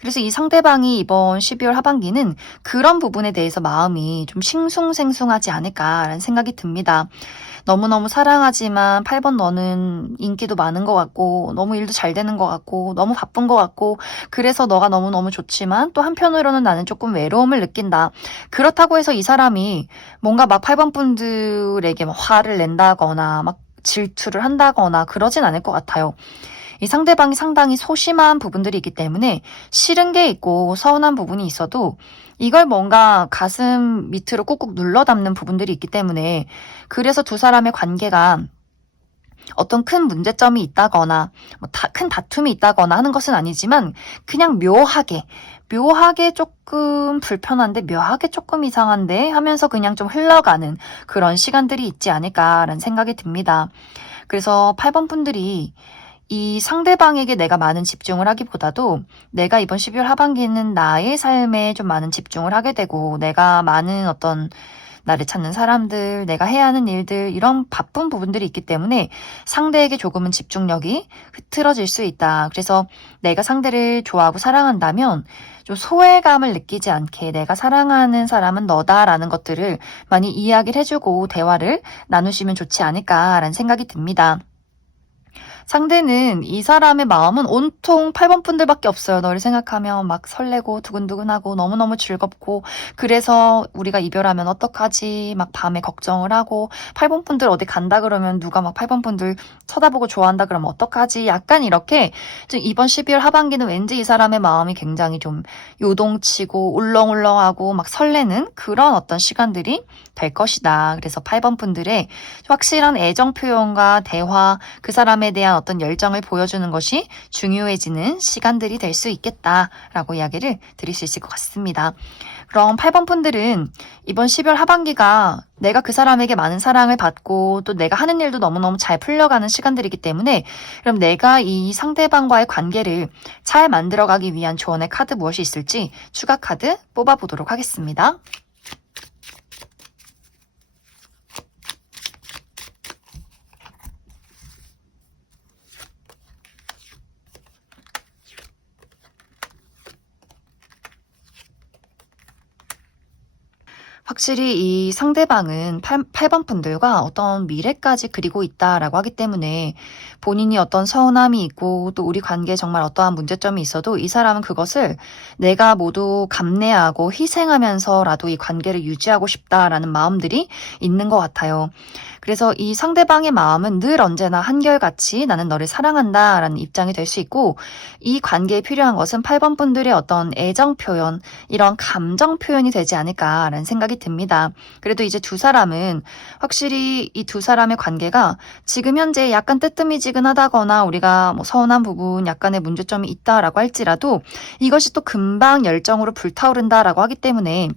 그래서 이 상대방이 이번 12월 하반기는 그런 부분에 대해서 마음이 좀 싱숭생숭하지 않을까라는 생각이 듭니다. 너무너무 사랑하지만 8번 너는 인기도 많은 것 같고 너무 일도 잘 되는 것 같고 너무 바쁜 것 같고 그래서 너가 너무너무 좋지만 또 한편으로는 나는 조금 외로움을 느낀다. 그렇다고 해서 이 사람이 뭔가 막 8번 분들에게 막 화를 낸다거나 막 질투를 한다거나 그러진 않을 것 같아요. 이 상대방이 상당히 소심한 부분들이 있기 때문에 싫은 게 있고 서운한 부분이 있어도 이걸 뭔가 가슴 밑으로 꾹꾹 눌러 담는 부분들이 있기 때문에 그래서 두 사람의 관계가 어떤 큰 문제점이 있다거나 큰 다툼이 있다거나 하는 것은 아니지만 그냥 묘하게 조금 불편한데 묘하게 조금 이상한데 하면서 그냥 좀 흘러가는 그런 시간들이 있지 않을까라는 생각이 듭니다. 그래서 8번 분들이 이 상대방에게 내가 많은 집중을 하기보다도 내가 이번 12월 하반기에는 나의 삶에 좀 많은 집중을 하게 되고 내가 많은 어떤 나를 찾는 사람들, 내가 해야 하는 일들 이런 바쁜 부분들이 있기 때문에 상대에게 조금은 집중력이 흐트러질 수 있다. 그래서 내가 상대를 좋아하고 사랑한다면 좀 소외감을 느끼지 않게 내가 사랑하는 사람은 너다라는 것들을 많이 이야기를 해주고 대화를 나누시면 좋지 않을까라는 생각이 듭니다. 상대는 이 사람의 마음은 온통 8번 분들밖에 없어요. 너를 생각하면 막 설레고 두근두근하고 너무너무 즐겁고 그래서 우리가 이별하면 어떡하지? 막 밤에 걱정을 하고 8번 분들 어디 간다 그러면 누가 막 8번 분들 쳐다보고 좋아한다 그러면 어떡하지? 약간 이렇게 좀 이번 12월 하반기는 왠지 이 사람의 마음이 굉장히 좀 요동치고 울렁울렁하고 막 설레는 그런 어떤 시간들이 될 것이다. 그래서 8번 분들의 확실한 애정 표현과 대화, 그 사람에 대한 어떤 열정을 보여주는 것이 중요해지는 시간들이 될 수 있겠다라고 이야기를 드릴 수 있을 것 같습니다. 그럼 8번 분들은 이번 12월 하반기가 내가 그 사람에게 많은 사랑을 받고 또 내가 하는 일도 너무너무 잘 풀려가는 시간들이기 때문에 그럼 내가 이 상대방과의 관계를 잘 만들어가기 위한 조언의 카드 무엇이 있을지 추가 카드 뽑아보도록 하겠습니다. 확실히 이 상대방은 8번 분들과 어떤 미래까지 그리고 있다라고 하기 때문에 본인이 어떤 서운함이 있고 또 우리 관계에 정말 어떠한 문제점이 있어도 이 사람은 그것을 내가 모두 감내하고 희생하면서라도 이 관계를 유지하고 싶다라는 마음들이 있는 것 같아요. 그래서 이 상대방의 마음은 늘 언제나 한결같이 나는 너를 사랑한다라는 입장이 될 수 있고 이 관계에 필요한 것은 8번 분들의 어떤 애정 표현, 이런 감정 표현이 되지 않을까라는 생각이 듭니다. 그래도 이제 두 사람은 확실히 이 두 사람의 관계가 지금 현재 약간 뜨뜨미지근하다거나 우리가 뭐 서운한 부분, 약간의 문제점이 있다라고 할지라도 이것이 또 금방 열정으로 불타오른다라고 하기 때문에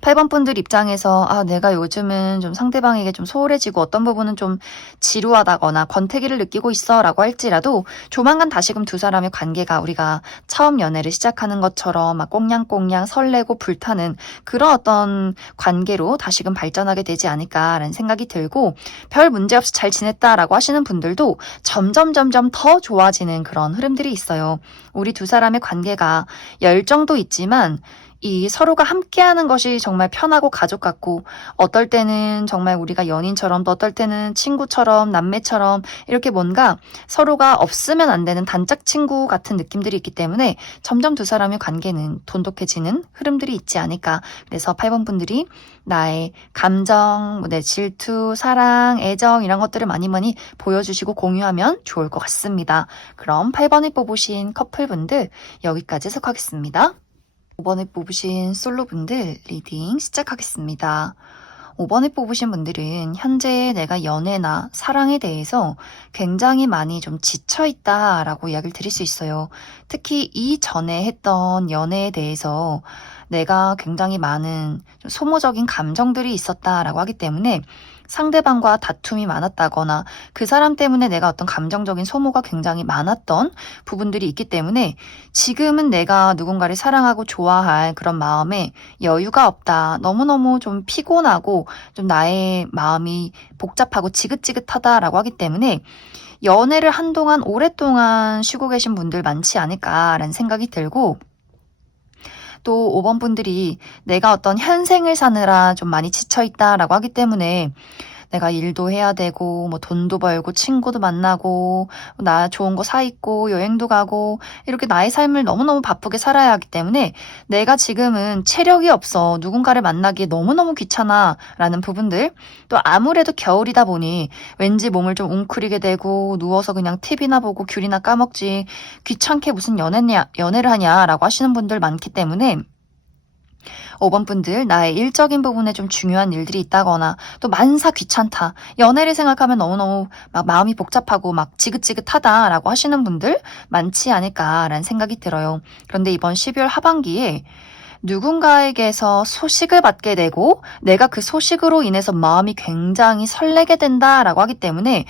8번 분들 입장에서 내가 요즘은 좀 상대방에게 좀 소홀해지고 어떤 부분은 좀 지루하다거나 권태기를 느끼고 있어 라고 할지라도 조만간 다시금 두 사람의 관계가 우리가 처음 연애를 시작하는 것처럼 막 꽁냥꽁냥 설레고 불타는 그런 어떤 관계로 다시금 발전하게 되지 않을까라는 생각이 들고 별 문제 없이 잘 지냈다라고 하시는 분들도 점점 더 좋아지는 그런 흐름들이 있어요. 우리 두 사람의 관계가 열정도 있지만 이 서로가 함께하는 것이 정말 편하고 가족 같고 어떨 때는 정말 우리가 연인처럼 또 어떨 때는 친구처럼 남매처럼 이렇게 뭔가 서로가 없으면 안 되는 단짝 친구 같은 느낌들이 있기 때문에 점점 두 사람의 관계는 돈독해지는 흐름들이 있지 않을까. 그래서 8번 분들이 나의 감정, 내 질투, 사랑, 애정 이런 것들을 많이 보여주시고 공유하면 좋을 것 같습니다. 그럼 8번을 뽑으신 커플분들 여기까지 해석하겠습니다. 5번을 뽑으신 솔로분들 리딩 시작하겠습니다. 5번을 뽑으신 분들은 현재 내가 연애나 사랑에 대해서 굉장히 많이 좀 지쳐있다라고 이야기를 드릴 수 있어요. 특히 이전에 했던 연애에 대해서 내가 굉장히 많은 좀 소모적인 감정들이 있었다라고 하기 때문에 상대방과 다툼이 많았다거나 그 사람 때문에 내가 어떤 감정적인 소모가 굉장히 많았던 부분들이 있기 때문에 지금은 내가 누군가를 사랑하고 좋아할 그런 마음에 여유가 없다. 너무너무 좀 피곤하고 좀 나의 마음이 복잡하고 지긋지긋하다라고 하기 때문에 연애를 한동안 오랫동안 쉬고 계신 분들 많지 않을까라는 생각이 들고 또 5번 분들이 내가 어떤 현생을 사느라 좀 많이 지쳐있다라고 하기 때문에 내가 일도 해야 되고 뭐 돈도 벌고 친구도 만나고 나 좋은 거 사 입고 여행도 가고 이렇게 나의 삶을 너무너무 바쁘게 살아야 하기 때문에 내가 지금은 체력이 없어 누군가를 만나기에 너무너무 귀찮아 라는 부분들 또 아무래도 겨울이다 보니 왠지 몸을 좀 웅크리게 되고 누워서 그냥 TV나 보고 귤이나 까먹지 귀찮게 무슨 연애를 하냐라고 하시는 분들 많기 때문에 5번 분들 나의 일적인 부분에 좀 중요한 일들이 있다거나 또 만사 귀찮다. 연애를 생각하면 너무너무 막 마음이 복잡하고 막 지긋지긋하다라고 하시는 분들 많지 않을까라는 생각이 들어요. 그런데 이번 12월 하반기에 누군가에게서 소식을 받게 되고 내가 그 소식으로 인해서 마음이 굉장히 설레게 된다라고 하기 때문에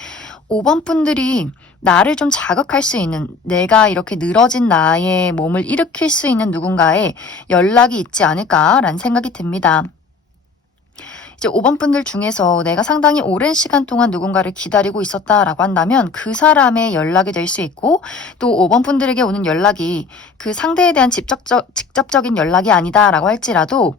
5번 분들이 나를 좀 자극할 수 있는 내가 이렇게 늘어진 나의 몸을 일으킬 수 있는 누군가의 연락이 있지 않을까라는 생각이 듭니다. 이제 5번 분들 중에서 내가 상당히 오랜 시간 동안 누군가를 기다리고 있었다라고 한다면 그 사람의 연락이 될 수 있고 또 5번 분들에게 오는 연락이 그 상대에 대한 직접적인 연락이 아니다라고 할지라도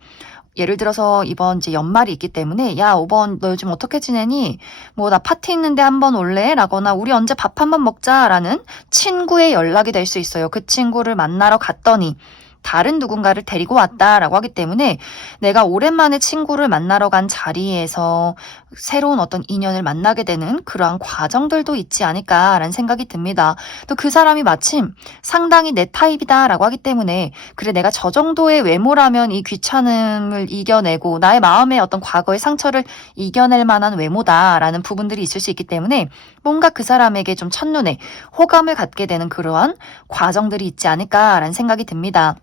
예를 들어서 이번 이제 연말이 있기 때문에 야, 5번 너 요즘 어떻게 지내니? 뭐 나 파티 있는데 한번 올래? 라거나 우리 언제 밥 한번 먹자? 라는 친구의 연락이 될 수 있어요. 그 친구를 만나러 갔더니 다른 누군가를 데리고 왔다라고 하기 때문에 내가 오랜만에 친구를 만나러 간 자리에서 새로운 어떤 인연을 만나게 되는 그러한 과정들도 있지 않을까라는 생각이 듭니다. 또 그 사람이 마침 상당히 내 타입이다라고 하기 때문에 그래 내가 저 정도의 외모라면 이 귀찮음을 이겨내고 나의 마음의 어떤 과거의 상처를 이겨낼 만한 외모다라는 부분들이 있을 수 있기 때문에 뭔가 그 사람에게 좀 첫눈에 호감을 갖게 되는 그러한 과정들이 있지 않을까라는 생각이 듭니다.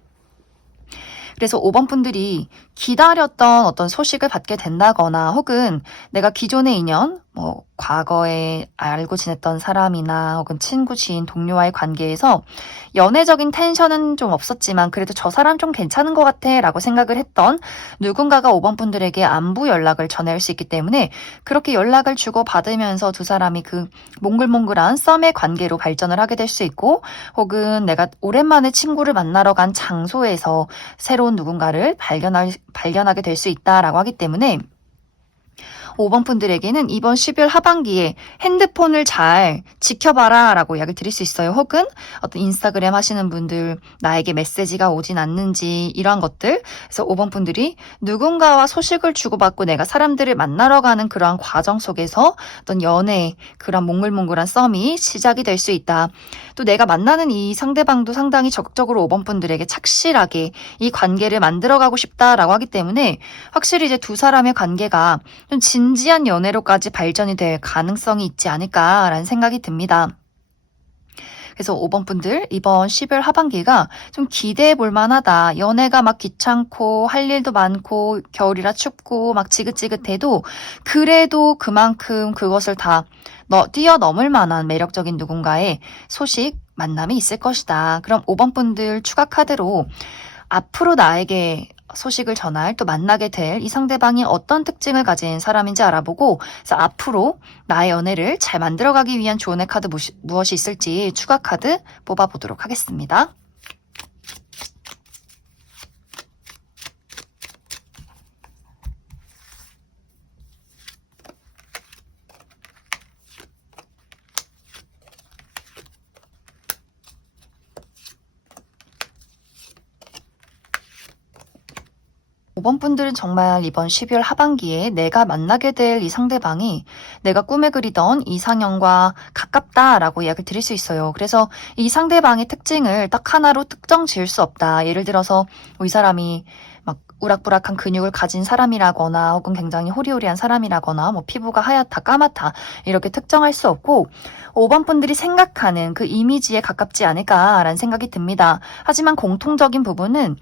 그래서 5번 분들이 기다렸던 어떤 소식을 받게 된다거나 혹은 내가 기존의 인연, 뭐 과거에 알고 지냈던 사람이나 혹은 친구, 지인, 동료와의 관계에서 연애적인 텐션은 좀 없었지만 그래도 저 사람 좀 괜찮은 것 같아 라고 생각을 했던 누군가가 5번 분들에게 안부 연락을 전할 수 있기 때문에 그렇게 연락을 주고받으면서 두 사람이 그 몽글몽글한 썸의 관계로 발전을 하게 될 수 있고 혹은 내가 오랜만에 친구를 만나러 간 장소에서 새로운 누군가를 발견하게 될 수 있다라고 하기 때문에 5번 분들에게는 이번 12월 하반기에 핸드폰을 잘 지켜봐라 라고 이야기 드릴 수 있어요. 혹은 어떤 인스타그램 하시는 분들 나에게 메시지가 오진 않는지 이러한 것들. 그래서 5번 분들이 누군가와 소식을 주고받고 내가 사람들을 만나러 가는 그러한 과정 속에서 어떤 연애, 그런 몽글몽글한 썸이 시작이 될 수 있다. 또 내가 만나는 이 상대방도 상당히 적극적으로 5번 분들에게 착실하게 이 관계를 만들어가고 싶다라고 하기 때문에 확실히 이제 두 사람의 관계가 좀 진지한 연애로까지 발전이 될 가능성이 있지 않을까라는 생각이 듭니다. 그래서 5번 분들 이번 12월 하반기가 좀 기대해 볼 만하다. 연애가 막 귀찮고 할 일도 많고 겨울이라 춥고 막 지긋지긋해도 그래도 그만큼 그것을 다 뛰어넘을 만한 매력적인 누군가의 소식, 만남이 있을 것이다. 그럼 5번 분들 추가 카드로 앞으로 나에게 소식을 전할 또 만나게 될 이 상대방이 어떤 특징을 가진 사람인지 알아보고 그래서 앞으로 나의 연애를 잘 만들어가기 위한 조언의 카드 무엇이 있을지 추가 카드 뽑아보도록 하겠습니다. 5번 분들은 정말 이번 12월 하반기에 내가 만나게 될 이 상대방이 내가 꿈에 그리던 이상형과 가깝다라고 이야기를 드릴 수 있어요. 그래서 이 상대방의 특징을 딱 하나로 특정 지을 수 없다. 예를 들어서 이 사람이 막 우락부락한 근육을 가진 사람이라거나 혹은 굉장히 호리호리한 사람이라거나 뭐 피부가 하얗다 까맣다 이렇게 특정할 수 없고 5번 분들이 생각하는 그 이미지에 가깝지 않을까라는 생각이 듭니다. 하지만 공통적인 부분은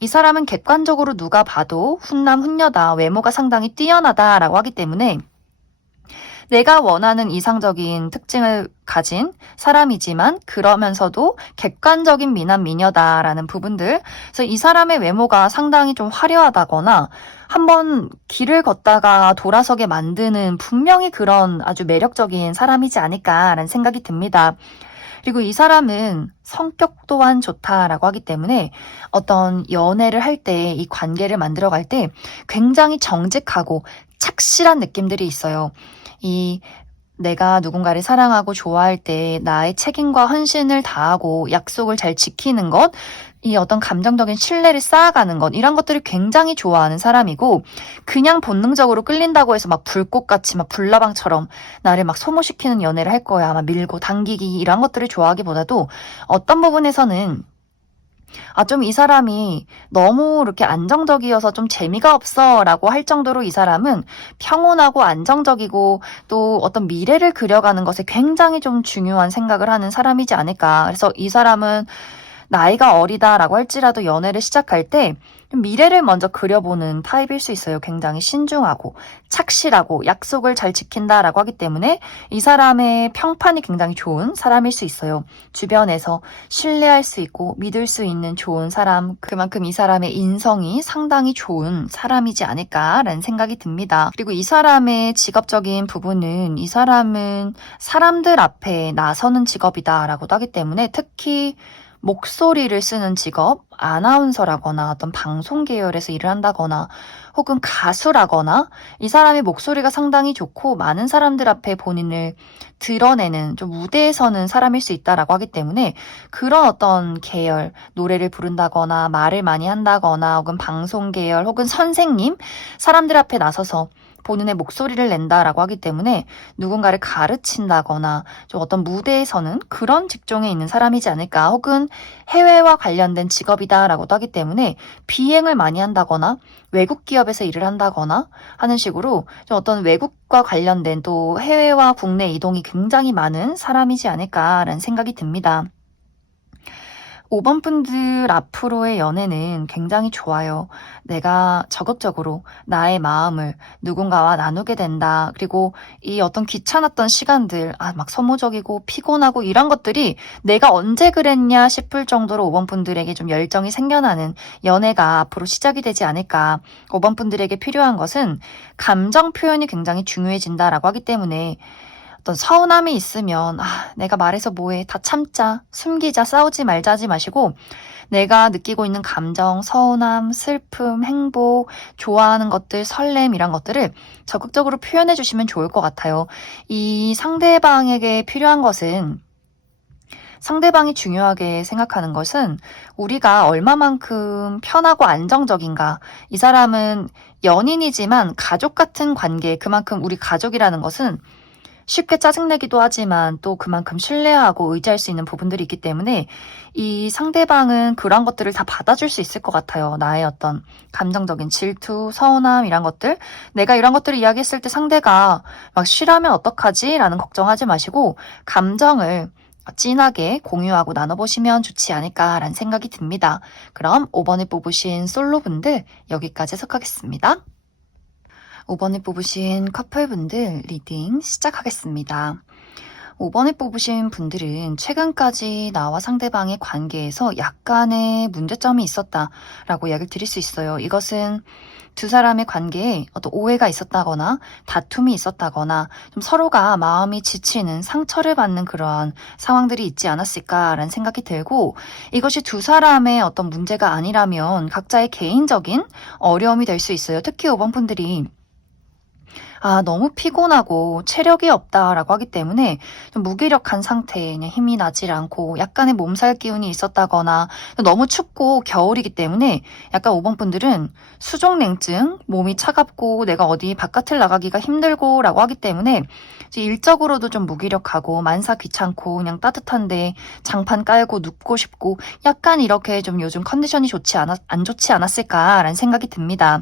이 사람은 객관적으로 누가 봐도 훈남 훈녀다, 외모가 상당히 뛰어나다라고 하기 때문에 내가 원하는 이상적인 특징을 가진 사람이지만 그러면서도 객관적인 미남 미녀다라는 부분들. 그래서 이 사람의 외모가 상당히 좀 화려하다거나 한번 길을 걷다가 돌아서게 만드는 분명히 그런 아주 매력적인 사람이지 않을까라는 생각이 듭니다. 그리고 이 사람은 성격 또한 좋다라고 하기 때문에 어떤 연애를 할 때 이 관계를 만들어갈 때 굉장히 정직하고 착실한 느낌들이 있어요. 내가 누군가를 사랑하고 좋아할 때 나의 책임과 헌신을 다하고 약속을 잘 지키는 것, 이 어떤 감정적인 신뢰를 쌓아가는 것, 이런 것들을 굉장히 좋아하는 사람이고, 그냥 본능적으로 끌린다고 해서 막 불꽃같이 막 불나방처럼 나를 막 소모시키는 연애를 할 거야. 막 밀고 당기기, 이런 것들을 좋아하기보다도 어떤 부분에서는 좀 이 사람이 너무 이렇게 안정적이어서 좀 재미가 없어 라고 할 정도로 이 사람은 평온하고 안정적이고 또 어떤 미래를 그려가는 것에 굉장히 좀 중요한 생각을 하는 사람이지 않을까. 그래서 이 사람은 나이가 어리다라고 할지라도 연애를 시작할 때 좀 미래를 먼저 그려보는 타입일 수 있어요. 굉장히 신중하고 착실하고 약속을 잘 지킨다라고 하기 때문에 이 사람의 평판이 굉장히 좋은 사람일 수 있어요. 주변에서 신뢰할 수 있고 믿을 수 있는 좋은 사람, 그만큼 이 사람의 인성이 상당히 좋은 사람이지 않을까라는 생각이 듭니다. 그리고 이 사람의 직업적인 부분은 이 사람은 사람들 앞에 나서는 직업이다라고도 하기 때문에 특히 목소리를 쓰는 직업, 아나운서라거나 어떤 방송 계열에서 일을 한다거나 혹은 가수라거나 이 사람의 목소리가 상당히 좋고 많은 사람들 앞에 본인을 드러내는 좀 무대에 서는 사람일 수 있다라고 하기 때문에 그런 어떤 계열, 노래를 부른다거나 말을 많이 한다거나 혹은 방송 계열 혹은 선생님, 사람들 앞에 나서서 본인의 목소리를 낸다라고 하기 때문에 누군가를 가르친다거나 좀 어떤 무대에 서는 그런 직종에 있는 사람이지 않을까 혹은 해외와 관련된 직업이다라고도 하기 때문에 비행을 많이 한다거나 외국 기업에서 일을 한다거나 하는 식으로 좀 어떤 외국과 관련된 또 해외와 국내 이동이 굉장히 많은 사람이지 않을까라는 생각이 듭니다. 5번 분들 앞으로의 연애는 굉장히 좋아요. 내가 적극적으로 나의 마음을 누군가와 나누게 된다. 그리고 이 어떤 귀찮았던 시간들, 막 소모적이고 피곤하고 이런 것들이 내가 언제 그랬냐 싶을 정도로 5번 분들에게 좀 열정이 생겨나는 연애가 앞으로 시작이 되지 않을까. 5번 분들에게 필요한 것은 감정 표현이 굉장히 중요해진다라고 하기 때문에 어떤 서운함이 있으면 내가 말해서 뭐해 다 참자 숨기자 싸우지 말자 하지 마시고 내가 느끼고 있는 감정 서운함 슬픔 행복 좋아하는 것들 설렘 이런 것들을 적극적으로 표현해 주시면 좋을 것 같아요. 이 상대방에게 필요한 것은 상대방이 중요하게 생각하는 것은 우리가 얼마만큼 편하고 안정적인가. 이 사람은 연인이지만 가족 같은 관계, 그만큼 우리 가족이라는 것은 쉽게 짜증내기도 하지만 또 그만큼 신뢰하고 의지할 수 있는 부분들이 있기 때문에 이 상대방은 그런 것들을 다 받아줄 수 있을 것 같아요. 나의 어떤 감정적인 질투, 서운함 이런 것들. 내가 이런 것들을 이야기했을 때 상대가 막 싫어하면 어떡하지? 라는 걱정하지 마시고 감정을 진하게 공유하고 나눠보시면 좋지 않을까라는 생각이 듭니다. 그럼 5번을 뽑으신 솔로분들 여기까지 해석하겠습니다. 5번을 뽑으신 커플분들 리딩 시작하겠습니다. 5번을 뽑으신 분들은 최근까지 나와 상대방의 관계에서 약간의 문제점이 있었다라고 이야기를 드릴 수 있어요. 이것은 두 사람의 관계에 어떤 오해가 있었다거나 다툼이 있었다거나 좀 서로가 마음이 지치는 상처를 받는 그러한 상황들이 있지 않았을까라는 생각이 들고 이것이 두 사람의 어떤 문제가 아니라면 각자의 개인적인 어려움이 될 수 있어요. 특히 5번 분들이 너무 피곤하고 체력이 없다라고 하기 때문에 좀 무기력한 상태에 그냥 힘이 나질 않고 약간의 몸살 기운이 있었다거나 너무 춥고 겨울이기 때문에 약간 5번 분들은 수족냉증, 몸이 차갑고 내가 어디 바깥을 나가기가 힘들고 라고 하기 때문에 이제 일적으로도 좀 무기력하고 만사 귀찮고 그냥 따뜻한데 장판 깔고 눕고 싶고 약간 이렇게 좀 요즘 컨디션이 안 좋지 않았을까라는 생각이 듭니다.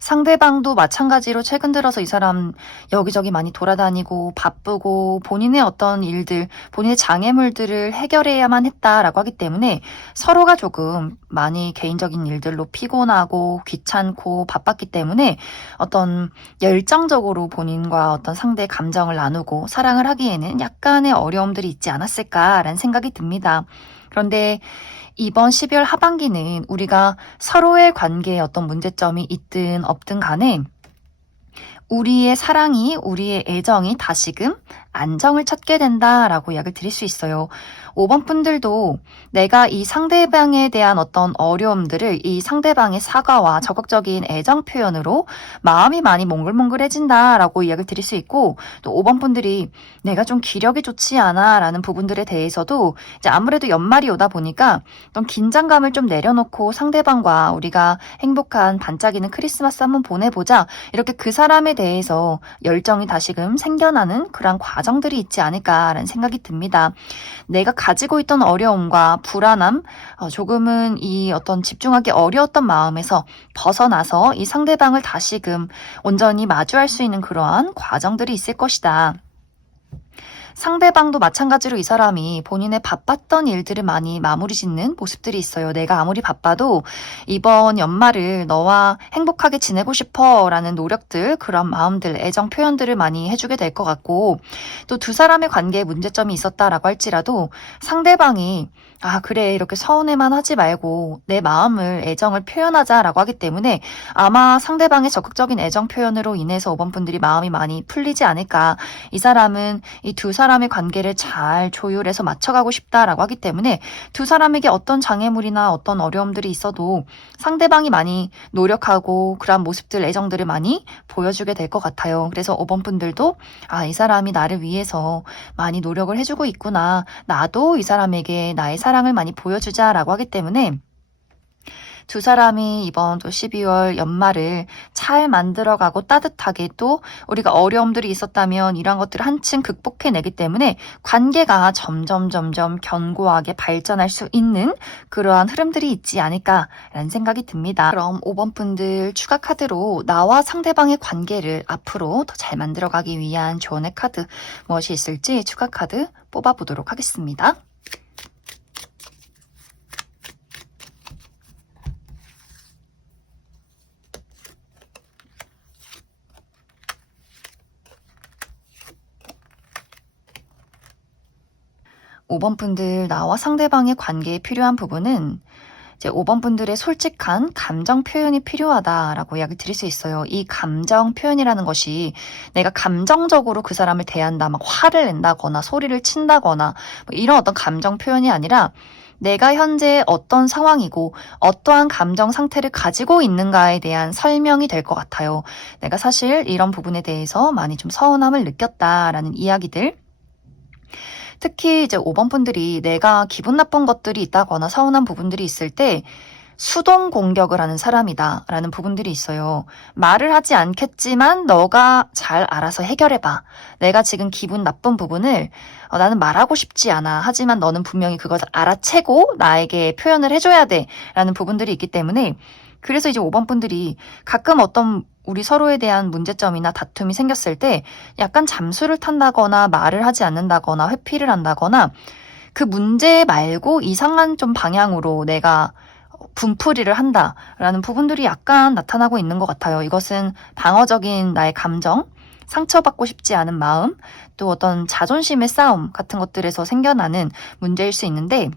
상대방도 마찬가지로 최근 들어서 이 사람 여기저기 많이 돌아다니고 바쁘고 본인의 어떤 일들, 본인의 장애물들을 해결해야만 했다라고 하기 때문에 서로가 조금 많이 개인적인 일들로 피곤하고 귀찮고 바빴기 때문에 어떤 열정적으로 본인과 어떤 상대의 감정을 나누고 사랑을 하기에는 약간의 어려움들이 있지 않았을까라는 생각이 듭니다. 그런데 이번 12월 하반기는 우리가 서로의 관계에 어떤 문제점이 있든 없든 간에 우리의 사랑이, 우리의 애정이 다시금 안정을 찾게 된다라고 이야기를 드릴 수 있어요. 5번 분들도 내가 이 상대방에 대한 어떤 어려움들을 이 상대방의 사과와 적극적인 애정 표현으로 마음이 많이 몽글몽글해진다라고 이야기를 드릴 수 있고 또 5번 분들이 내가 좀 기력이 좋지 않아 라는 부분들에 대해서도 이제 아무래도 연말이 오다 보니까 어떤 긴장감을 좀 내려놓고 상대방과 우리가 행복한 반짝이는 크리스마스 한번 보내보자 이렇게 그 사람에 대해서 열정이 다시금 생겨나는 그런 과정들이 있지 않을까라는 생각이 듭니다. 내가 가지고 있던 어려움과 불안함, 조금은 이 어떤 집중하기 어려웠던 마음에서 벗어나서 이 상대방을 다시금 온전히 마주할 수 있는 그러한 과정들이 있을 것이다. 상대방도 마찬가지로 이 사람이 본인의 바빴던 일들을 많이 마무리 짓는 모습들이 있어요. 내가 아무리 바빠도 이번 연말을 너와 행복하게 지내고 싶어 라는 노력들, 그런 마음들, 애정 표현들을 많이 해주게 될 것 같고 또 두 사람의 관계에 문제점이 있었다라고 할지라도 상대방이 아, 그래. 이렇게 서운해만 하지 말고 내 마음을, 애정을 표현하자라고 하기 때문에 아마 상대방의 적극적인 애정 표현으로 인해서 5번 분들이 마음이 많이 풀리지 않을까. 이 사람은 이 두 사람의 관계를 잘 조율해서 맞춰가고 싶다라고 하기 때문에 두 사람에게 어떤 장애물이나 어떤 어려움들이 있어도 상대방이 많이 노력하고 그런 모습들, 애정들을 많이 보여주게 될 것 같아요. 그래서 5번 분들도 아, 이 사람이 나를 위해서 많이 노력을 해주고 있구나. 나도 이 사람에게 나의 사랑을 많이 보여주자라고 하기 때문에 두 사람이 이번 또 12월 연말을 잘 만들어가고 따뜻하게 또 우리가 어려움들이 있었다면 이런 것들을 한층 극복해내기 때문에 관계가 점점 견고하게 발전할 수 있는 그러한 흐름들이 있지 않을까라는 생각이 듭니다. 그럼 5번 분들 추가 카드로 나와 상대방의 관계를 앞으로 더 잘 만들어가기 위한 조언의 카드 무엇이 있을지 추가 카드 뽑아보도록 하겠습니다. 5번 분들 나와 상대방의 관계에 필요한 부분은 이제 5번 분들의 솔직한 감정 표현이 필요하다라고 이야기 드릴 수 있어요. 이 감정 표현이라는 것이 내가 감정적으로 그 사람을 대한다, 막 화를 낸다거나 소리를 친다거나 뭐 이런 어떤 감정 표현이 아니라 내가 현재 어떤 상황이고 어떠한 감정 상태를 가지고 있는가에 대한 설명이 될 것 같아요. 내가 사실 이런 부분에 대해서 많이 좀 서운함을 느꼈다라는 이야기들, 특히 이제 5번 분들이 내가 기분 나쁜 것들이 있다거나 서운한 부분들이 있을 때 수동 공격을 하는 사람이다 라는 부분들이 있어요. 말을 하지 않겠지만 너가 잘 알아서 해결해봐. 내가 지금 기분 나쁜 부분을 나는 말하고 싶지 않아. 하지만 너는 분명히 그것을 알아채고 나에게 표현을 해줘야 돼 라는 부분들이 있기 때문에 그래서 이제 5번 분들이 가끔 어떤 우리 서로에 대한 문제점이나 다툼이 생겼을 때 약간 잠수를 탄다거나 말을 하지 않는다거나 회피를 한다거나 그 문제 말고 이상한 좀 방향으로 내가 분풀이를 한다라는 부분들이 약간 나타나고 있는 것 같아요. 이것은 방어적인 나의 감정, 상처받고 싶지 않은 마음, 또 어떤 자존심의 싸움 같은 것들에서 생겨나는 문제일 수 있는데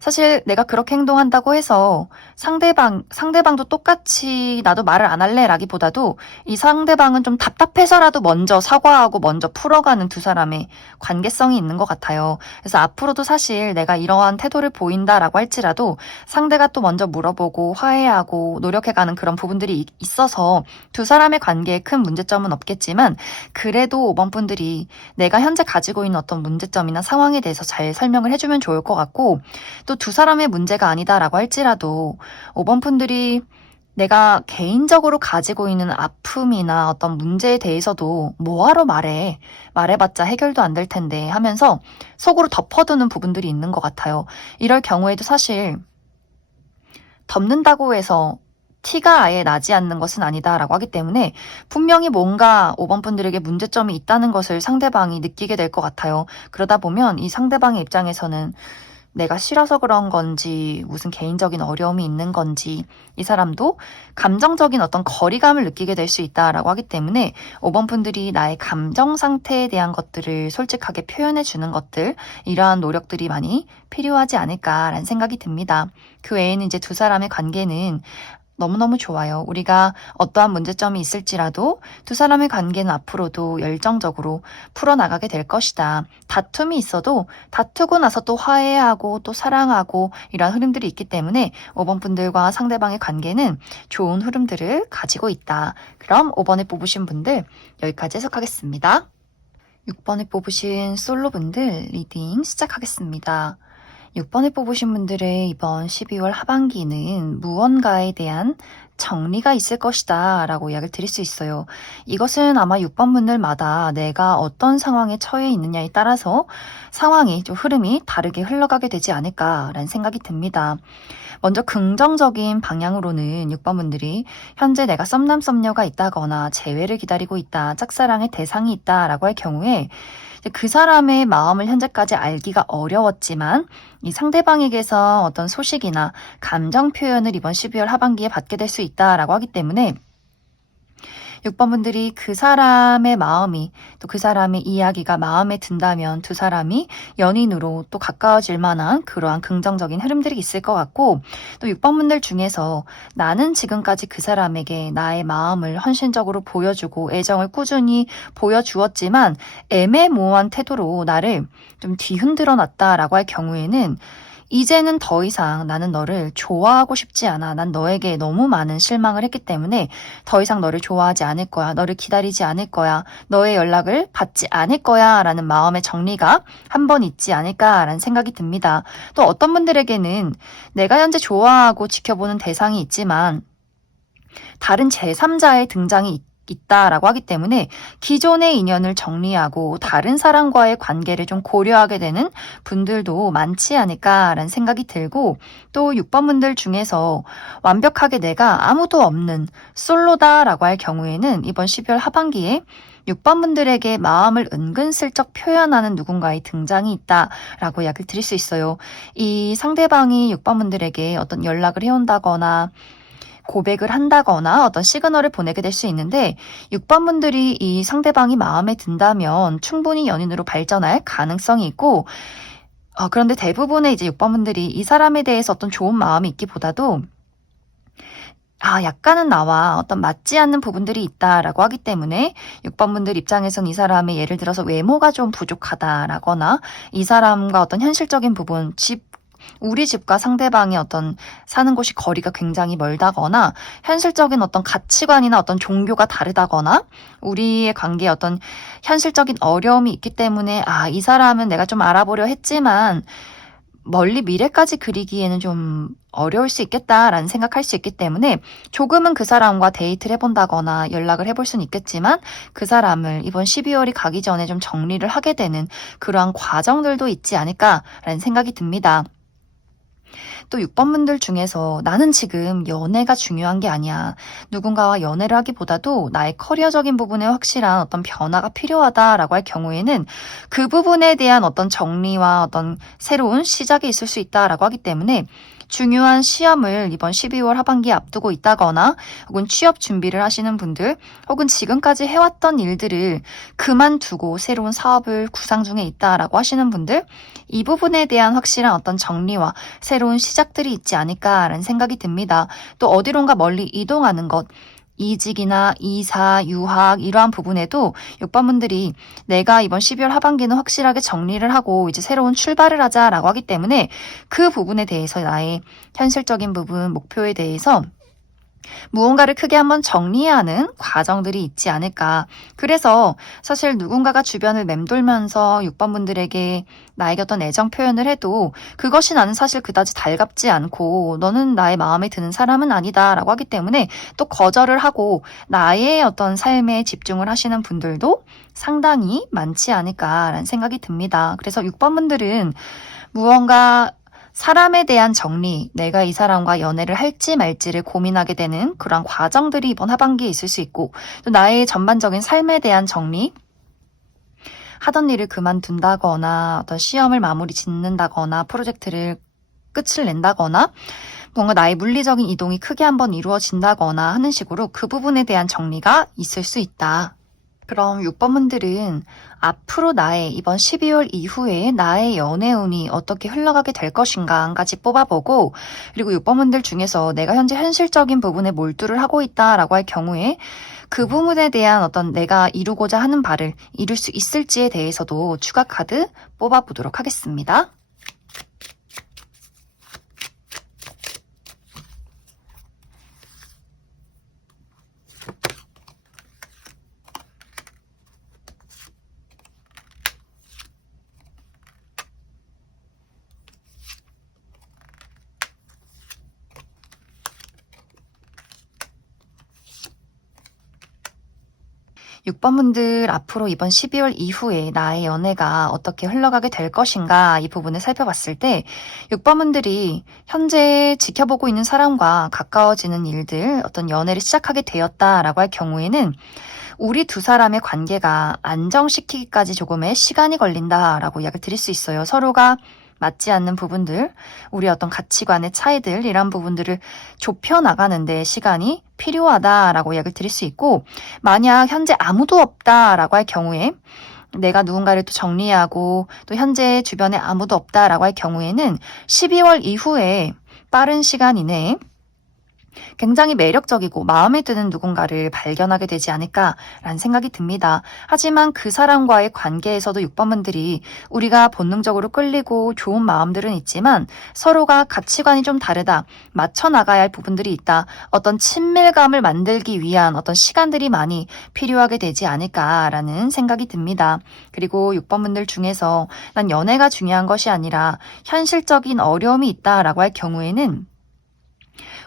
사실 내가 그렇게 행동한다고 해서 상대방도 똑같이 나도 말을 안 할래 라기보다도 이 상대방은 좀 답답해서라도 먼저 사과하고 먼저 풀어가는 두 사람의 관계성이 있는 것 같아요. 그래서 앞으로도 사실 내가 이러한 태도를 보인다라고 할지라도 상대가 또 먼저 물어보고 화해하고 노력해가는 그런 부분들이 있어서 두 사람의 관계에 큰 문제점은 없겠지만 그래도 5번 분들이 내가 현재 가지고 있는 어떤 문제점이나 상황에 대해서 잘 설명을 해주면 좋을 것 같고 또 두 사람의 문제가 아니다라고 할지라도 5번 분들이 내가 개인적으로 가지고 있는 아픔이나 어떤 문제에 대해서도 뭐하러 말해. 말해봤자 해결도 안 될 텐데 하면서 속으로 덮어두는 부분들이 있는 것 같아요. 이럴 경우에도 사실 덮는다고 해서 티가 아예 나지 않는 것은 아니다라고 하기 때문에 분명히 뭔가 5번 분들에게 문제점이 있다는 것을 상대방이 느끼게 될 것 같아요. 그러다 보면 이 상대방의 입장에서는 내가 싫어서 그런 건지 무슨 개인적인 어려움이 있는 건지 이 사람도 감정적인 어떤 거리감을 느끼게 될 수 있다라고 하기 때문에 5번 분들이 나의 감정 상태에 대한 것들을 솔직하게 표현해 주는 것들 이러한 노력들이 많이 필요하지 않을까라는 생각이 듭니다. 그 외에는 이제 두 사람의 관계는 너무너무 좋아요. 우리가 어떠한 문제점이 있을지라도 두 사람의 관계는 앞으로도 열정적으로 풀어나가게 될 것이다. 다툼이 있어도 다투고 나서 또 화해하고 또 사랑하고 이런 흐름들이 있기 때문에 5번 분들과 상대방의 관계는 좋은 흐름들을 가지고 있다. 그럼 5번에 뽑으신 분들 여기까지 해석하겠습니다. 6번에 뽑으신 솔로분들 리딩 시작하겠습니다. 6번을 뽑으신 분들의 이번 12월 하반기는 무언가에 대한 정리가 있을 것이다 라고 이야기를 드릴 수 있어요. 이것은 아마 6번 분들마다 내가 어떤 상황에 처해 있느냐에 따라서 상황이 좀 흐름이 다르게 흘러가게 되지 않을까라는 생각이 듭니다. 먼저 긍정적인 방향으로는 6번 분들이 현재 내가 썸남 썸녀가 있다거나 재회를 기다리고 있다, 짝사랑의 대상이 있다라고 할 경우에 그 사람의 마음을 현재까지 알기가 어려웠지만 이 상대방에게서 어떤 소식이나 감정 표현을 이번 12월 하반기에 받게 될 수 있다라고 하기 때문에 6번분들이 그 사람의 마음이 또 그 사람의 이야기가 마음에 든다면 두 사람이 연인으로 또 가까워질 만한 그러한 긍정적인 흐름들이 있을 것 같고, 또 6번분들 중에서 나는 지금까지 그 사람에게 나의 마음을 헌신적으로 보여주고 애정을 꾸준히 보여주었지만 애매모호한 태도로 나를 좀 뒤흔들어 놨다라고 할 경우에는 이제는 더 이상 나는 너를 좋아하고 싶지 않아. 난 너에게 너무 많은 실망을 했기 때문에 더 이상 너를 좋아하지 않을 거야. 너를 기다리지 않을 거야. 너의 연락을 받지 않을 거야. 라는 마음의 정리가 한 번 있지 않을까라는 생각이 듭니다. 또 어떤 분들에게는 내가 현재 좋아하고 지켜보는 대상이 있지만 다른 제3자의 등장이 있다라고 하기 때문에 기존의 인연을 정리하고 다른 사람과의 관계를 좀 고려하게 되는 분들도 많지 않을까라는 생각이 들고, 또 6번분들 중에서 완벽하게 내가 아무도 없는 솔로다라고 할 경우에는 이번 12월 하반기에 6번분들에게 마음을 은근슬쩍 표현하는 누군가의 등장이 있다라고 이야기를 드릴 수 있어요. 이 상대방이 6번분들에게 어떤 연락을 해온다거나 고백을 한다거나 어떤 시그널을 보내게 될 수 있는데, 6번분들이 이 상대방이 마음에 든다면 충분히 연인으로 발전할 가능성이 있고, 그런데 대부분의 이제 6번분들이 이 사람에 대해서 어떤 좋은 마음이 있기보다도 약간은 나와 어떤 맞지 않는 부분들이 있다라고 하기 때문에 6번분들 입장에선 이 사람의 예를 들어서 외모가 좀 부족하다라거나 이 사람과 어떤 현실적인 부분, 우리 집과 상대방의 어떤 사는 곳이 거리가 굉장히 멀다거나 현실적인 어떤 가치관이나 어떤 종교가 다르다거나 우리의 관계에 어떤 현실적인 어려움이 있기 때문에 이 사람은 내가 좀 알아보려 했지만 멀리 미래까지 그리기에는 좀 어려울 수 있겠다라는 생각할 수 있기 때문에 조금은 그 사람과 데이트를 해본다거나 연락을 해볼 수는 있겠지만 그 사람을 이번 12월이 가기 전에 좀 정리를 하게 되는 그러한 과정들도 있지 않을까라는 생각이 듭니다. 또 6번분들 중에서 나는 지금 연애가 중요한 게 아니야. 누군가와 연애를 하기보다도 나의 커리어적인 부분에 확실한 어떤 변화가 필요하다라고 할 경우에는 그 부분에 대한 어떤 정리와 어떤 새로운 시작이 있을 수 있다라고 하기 때문에 중요한 시험을 이번 12월 하반기에 앞두고 있다거나 혹은 취업 준비를 하시는 분들 혹은 지금까지 해왔던 일들을 그만두고 새로운 사업을 구상 중에 있다라고 하시는 분들, 이 부분에 대한 확실한 어떤 정리와 새로운 시작들이 있지 않을까라는 생각이 듭니다. 또 어디론가 멀리 이동하는 것, 이직이나 이사, 유학 이러한 부분에도 6번분들이 내가 이번 12월 하반기는 확실하게 정리를 하고 이제 새로운 출발을 하자라고 하기 때문에 그 부분에 대해서 나의 현실적인 부분, 목표에 대해서 무언가를 크게 한번 정리해야 하는 과정들이 있지 않을까. 그래서 사실 누군가가 주변을 맴돌면서 6번분들에게 나에게 어떤 애정 표현을 해도 그것이 나는 사실 그다지 달갑지 않고 너는 나의 마음에 드는 사람은 아니다 라고 하기 때문에 또 거절을 하고 나의 어떤 삶에 집중을 하시는 분들도 상당히 많지 않을까라는 생각이 듭니다. 그래서 6번분들은 무언가 사람에 대한 정리, 내가 이 사람과 연애를 할지 말지를 고민하게 되는 그런 과정들이 이번 하반기에 있을 수 있고, 또 나의 전반적인 삶에 대한 정리, 하던 일을 그만둔다거나 어떤 시험을 마무리 짓는다거나 프로젝트를 끝을 낸다거나 뭔가 나의 물리적인 이동이 크게 한번 이루어진다거나 하는 식으로 그 부분에 대한 정리가 있을 수 있다. 그럼 6번분들은 앞으로 나의 이번 12월 이후에 나의 연애운이 어떻게 흘러가게 될 것인가 한 가지 뽑아보고, 그리고 6번분들 중에서 내가 현재 현실적인 부분에 몰두를 하고 있다라고 할 경우에 그 부분에 대한 어떤 내가 이루고자 하는 바를 이룰 수 있을지에 대해서도 추가 카드 뽑아보도록 하겠습니다. 6번분들 앞으로 이번 12월 이후에 나의 연애가 어떻게 흘러가게 될 것인가 이 부분을 살펴봤을 때 6번분들이 현재 지켜보고 있는 사람과 가까워지는 일들, 어떤 연애를 시작하게 되었다라고 할 경우에는 우리 두 사람의 관계가 안정시키기까지 조금의 시간이 걸린다라고 이야기를 드릴 수 있어요. 서로가 맞지 않는 부분들, 우리 어떤 가치관의 차이들, 이런 부분들을 좁혀나가는데 시간이 필요하다라고 이야기를 드릴 수 있고, 만약 현재 아무도 없다라고 할 경우에 내가 누군가를 또 정리하고 또 현재 주변에 아무도 없다라고 할 경우에는 12월 이후에 빠른 시간 이내에 굉장히 매력적이고 마음에 드는 누군가를 발견하게 되지 않을까라는 생각이 듭니다. 하지만 그 사람과의 관계에서도 6번분들이 우리가 본능적으로 끌리고 좋은 마음들은 있지만 서로가 가치관이 좀 다르다, 맞춰 나가야 할 부분들이 있다, 어떤 친밀감을 만들기 위한 어떤 시간들이 많이 필요하게 되지 않을까라는 생각이 듭니다. 그리고 6번분들 중에서 난 연애가 중요한 것이 아니라 현실적인 어려움이 있다라고 할 경우에는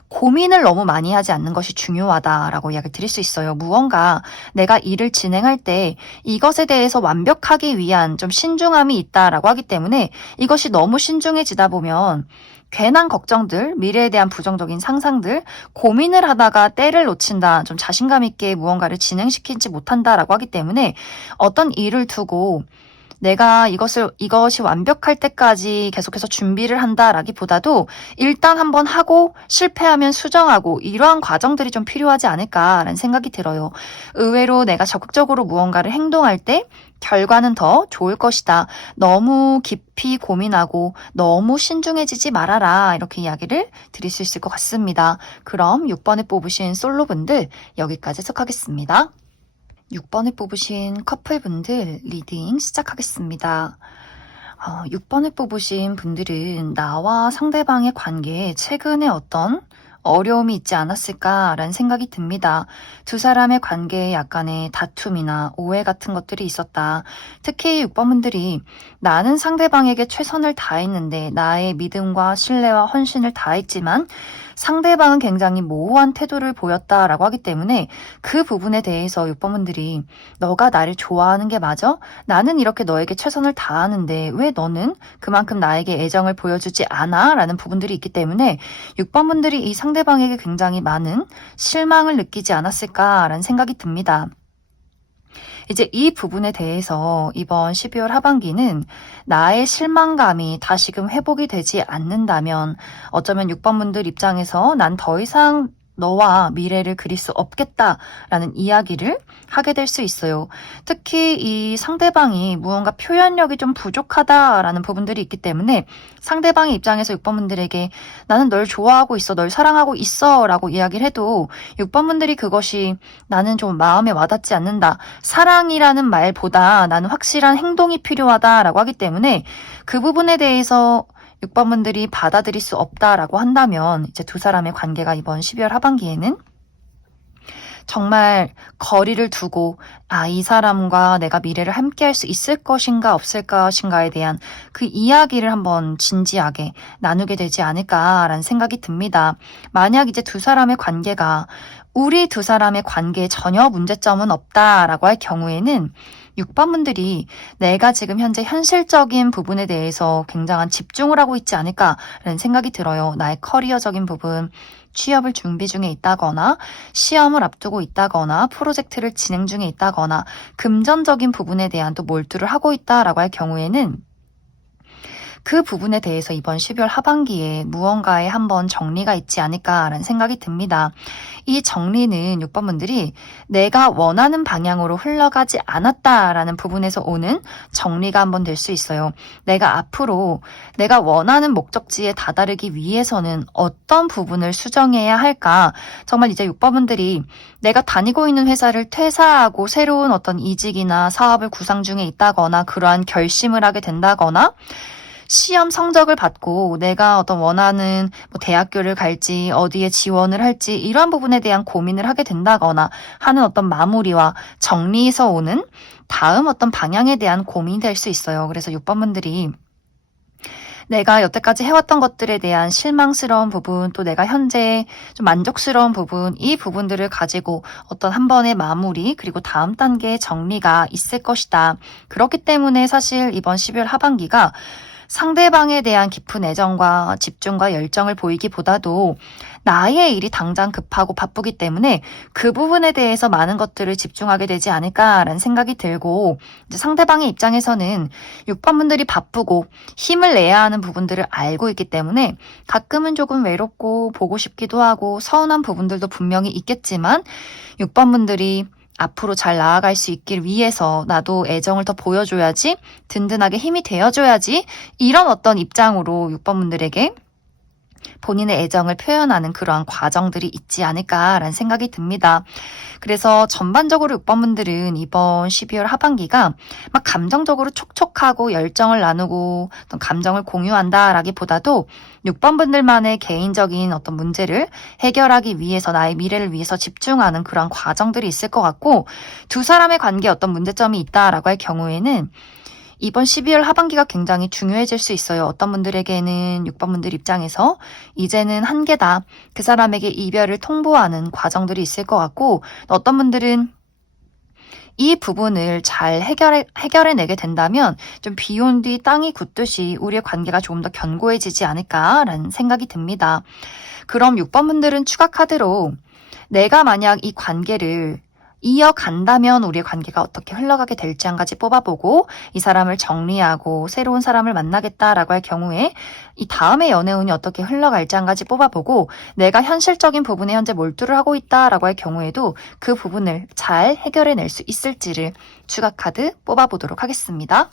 고민을 너무 많이 하지 않는 것이 중요하다라고 이야기를 드릴 수 있어요. 무언가 내가 일을 진행할 때 이것에 대해서 완벽하기 위한 좀 신중함이 있다라고 하기 때문에 이것이 너무 신중해지다 보면 괜한 걱정들, 미래에 대한 부정적인 상상들, 고민을 하다가 때를 놓친다, 좀 자신감 있게 무언가를 진행시키지 못한다라고 하기 때문에 어떤 일을 두고 내가 이것이 완벽할 때까지 계속해서 준비를 한다라기보다도 일단 한번 하고 실패하면 수정하고 이러한 과정들이 좀 필요하지 않을까라는 생각이 들어요. 의외로 내가 적극적으로 무언가를 행동할 때 결과는 더 좋을 것이다. 너무 깊이 고민하고 너무 신중해지지 말아라. 이렇게 이야기를 드릴 수 있을 것 같습니다. 그럼 6번에 뽑으신 솔로분들 여기까지 해석하겠습니다. 6번을 뽑으신 커플분들 리딩 시작하겠습니다. 6번을 뽑으신 분들은 나와 상대방의 관계에 최근에 어떤 어려움이 있지 않았을까라는 생각이 듭니다. 두 사람의 관계에 약간의 다툼이나 오해 같은 것들이 있었다. 특히 6번분들이 나는 상대방에게 최선을 다했는데 나의 믿음과 신뢰와 헌신을 다했지만 상대방은 굉장히 모호한 태도를 보였다라고 하기 때문에 그 부분에 대해서 6번분들이 너가 나를 좋아하는 게 맞아? 나는 이렇게 너에게 최선을 다하는데 왜 너는 그만큼 나에게 애정을 보여주지 않아? 라는 부분들이 있기 때문에 6번분들이 이 상대방에게 굉장히 많은 실망을 느끼지 않았을까라는 생각이 듭니다. 이제 이 부분에 대해서 이번 12월 하반기는 나의 실망감이 다시금 회복이 되지 않는다면 어쩌면 6번분들 입장에서 난 더 이상 너와 미래를 그릴 수 없겠다라는 이야기를 하게 될 수 있어요. 특히 이 상대방이 무언가 표현력이 좀 부족하다라는 부분들이 있기 때문에 상대방의 입장에서 6번분들에게 나는 널 좋아하고 있어, 널 사랑하고 있어 라고 이야기를 해도 6번분들이 그것이 나는 좀 마음에 와닿지 않는다, 사랑이라는 말보다 나는 확실한 행동이 필요하다라고 하기 때문에 그 부분에 대해서 6번분들이 받아들일 수 없다라고 한다면 이제 두 사람의 관계가 이번 12월 하반기에는 정말 거리를 두고 이 사람과 내가 미래를 함께 할 수 있을 것인가 없을 것인가에 대한 그 이야기를 한번 진지하게 나누게 되지 않을까라는 생각이 듭니다. 만약 이제 두 사람의 관계가 우리 두 사람의 관계에 전혀 문제점은 없다라고 할 경우에는 6번분들이 내가 지금 현재 현실적인 부분에 대해서 굉장한 집중을 하고 있지 않을까라는 생각이 들어요. 나의 커리어적인 부분, 취업을 준비 중에 있다거나 시험을 앞두고 있다거나 프로젝트를 진행 중에 있다거나 금전적인 부분에 대한 또 몰두를 하고 있다라고 할 경우에는 그 부분에 대해서 이번 12월 하반기에 무언가에 한번 정리가 있지 않을까라는 생각이 듭니다. 이 정리는 6번분들이 내가 원하는 방향으로 흘러가지 않았다라는 부분에서 오는 정리가 한번 될 수 있어요. 내가 앞으로 내가 원하는 목적지에 다다르기 위해서는 어떤 부분을 수정해야 할까? 정말 이제 6번분들이 내가 다니고 있는 회사를 퇴사하고 새로운 어떤 이직이나 사업을 구상 중에 있다거나 그러한 결심을 하게 된다거나 시험 성적을 받고 내가 어떤 원하는 대학교를 갈지 어디에 지원을 할지 이러한 부분에 대한 고민을 하게 된다거나 하는 어떤 마무리와 정리에서 오는 다음 어떤 방향에 대한 고민이 될 수 있어요. 그래서 6번분들이 내가 여태까지 해왔던 것들에 대한 실망스러운 부분, 또 내가 현재 좀 만족스러운 부분, 이 부분들을 가지고 어떤 한 번의 마무리, 그리고 다음 단계의 정리가 있을 것이다. 그렇기 때문에 사실 이번 12월 하반기가 상대방에 대한 깊은 애정과 집중과 열정을 보이기보다도 나의 일이 당장 급하고 바쁘기 때문에 그 부분에 대해서 많은 것들을 집중하게 되지 않을까라는 생각이 들고, 이제 상대방의 입장에서는 6번분들이 바쁘고 힘을 내야 하는 부분들을 알고 있기 때문에 가끔은 조금 외롭고 보고 싶기도 하고 서운한 부분들도 분명히 있겠지만, 6번분들이 앞으로 잘 나아갈 수 있길 위해서 나도 애정을 더 보여줘야지, 든든하게 힘이 되어줘야지, 이런 어떤 입장으로 6번분들에게 본인의 애정을 표현하는 그러한 과정들이 있지 않을까라는 생각이 듭니다. 그래서 전반적으로 6번분들은 이번 12월 하반기가 막 감정적으로 촉촉하고 열정을 나누고 어떤 감정을 공유한다라기보다도 6번분들만의 개인적인 어떤 문제를 해결하기 위해서, 나의 미래를 위해서 집중하는 그런 과정들이 있을 것 같고, 두 사람의 관계에 어떤 문제점이 있다라고 할 경우에는 이번 12월 하반기가 굉장히 중요해질 수 있어요. 어떤 분들에게는 6번분들 입장에서 이제는 한계다, 그 사람에게 이별을 통보하는 과정들이 있을 것 같고, 어떤 분들은 이 부분을 잘 해결해내게 된다면 좀 비 온 뒤 땅이 굳듯이 우리의 관계가 조금 더 견고해지지 않을까라는 생각이 듭니다. 그럼 6번분들은 추가 카드로 내가 만약 이 관계를 이어간다면 우리의 관계가 어떻게 흘러가게 될지 한 가지 뽑아보고, 이 사람을 정리하고 새로운 사람을 만나겠다라고 할 경우에 이 다음의 연애운이 어떻게 흘러갈지 한 가지 뽑아보고, 내가 현실적인 부분에 현재 몰두를 하고 있다라고 할 경우에도 그 부분을 잘 해결해낼 수 있을지를 추가 카드 뽑아보도록 하겠습니다.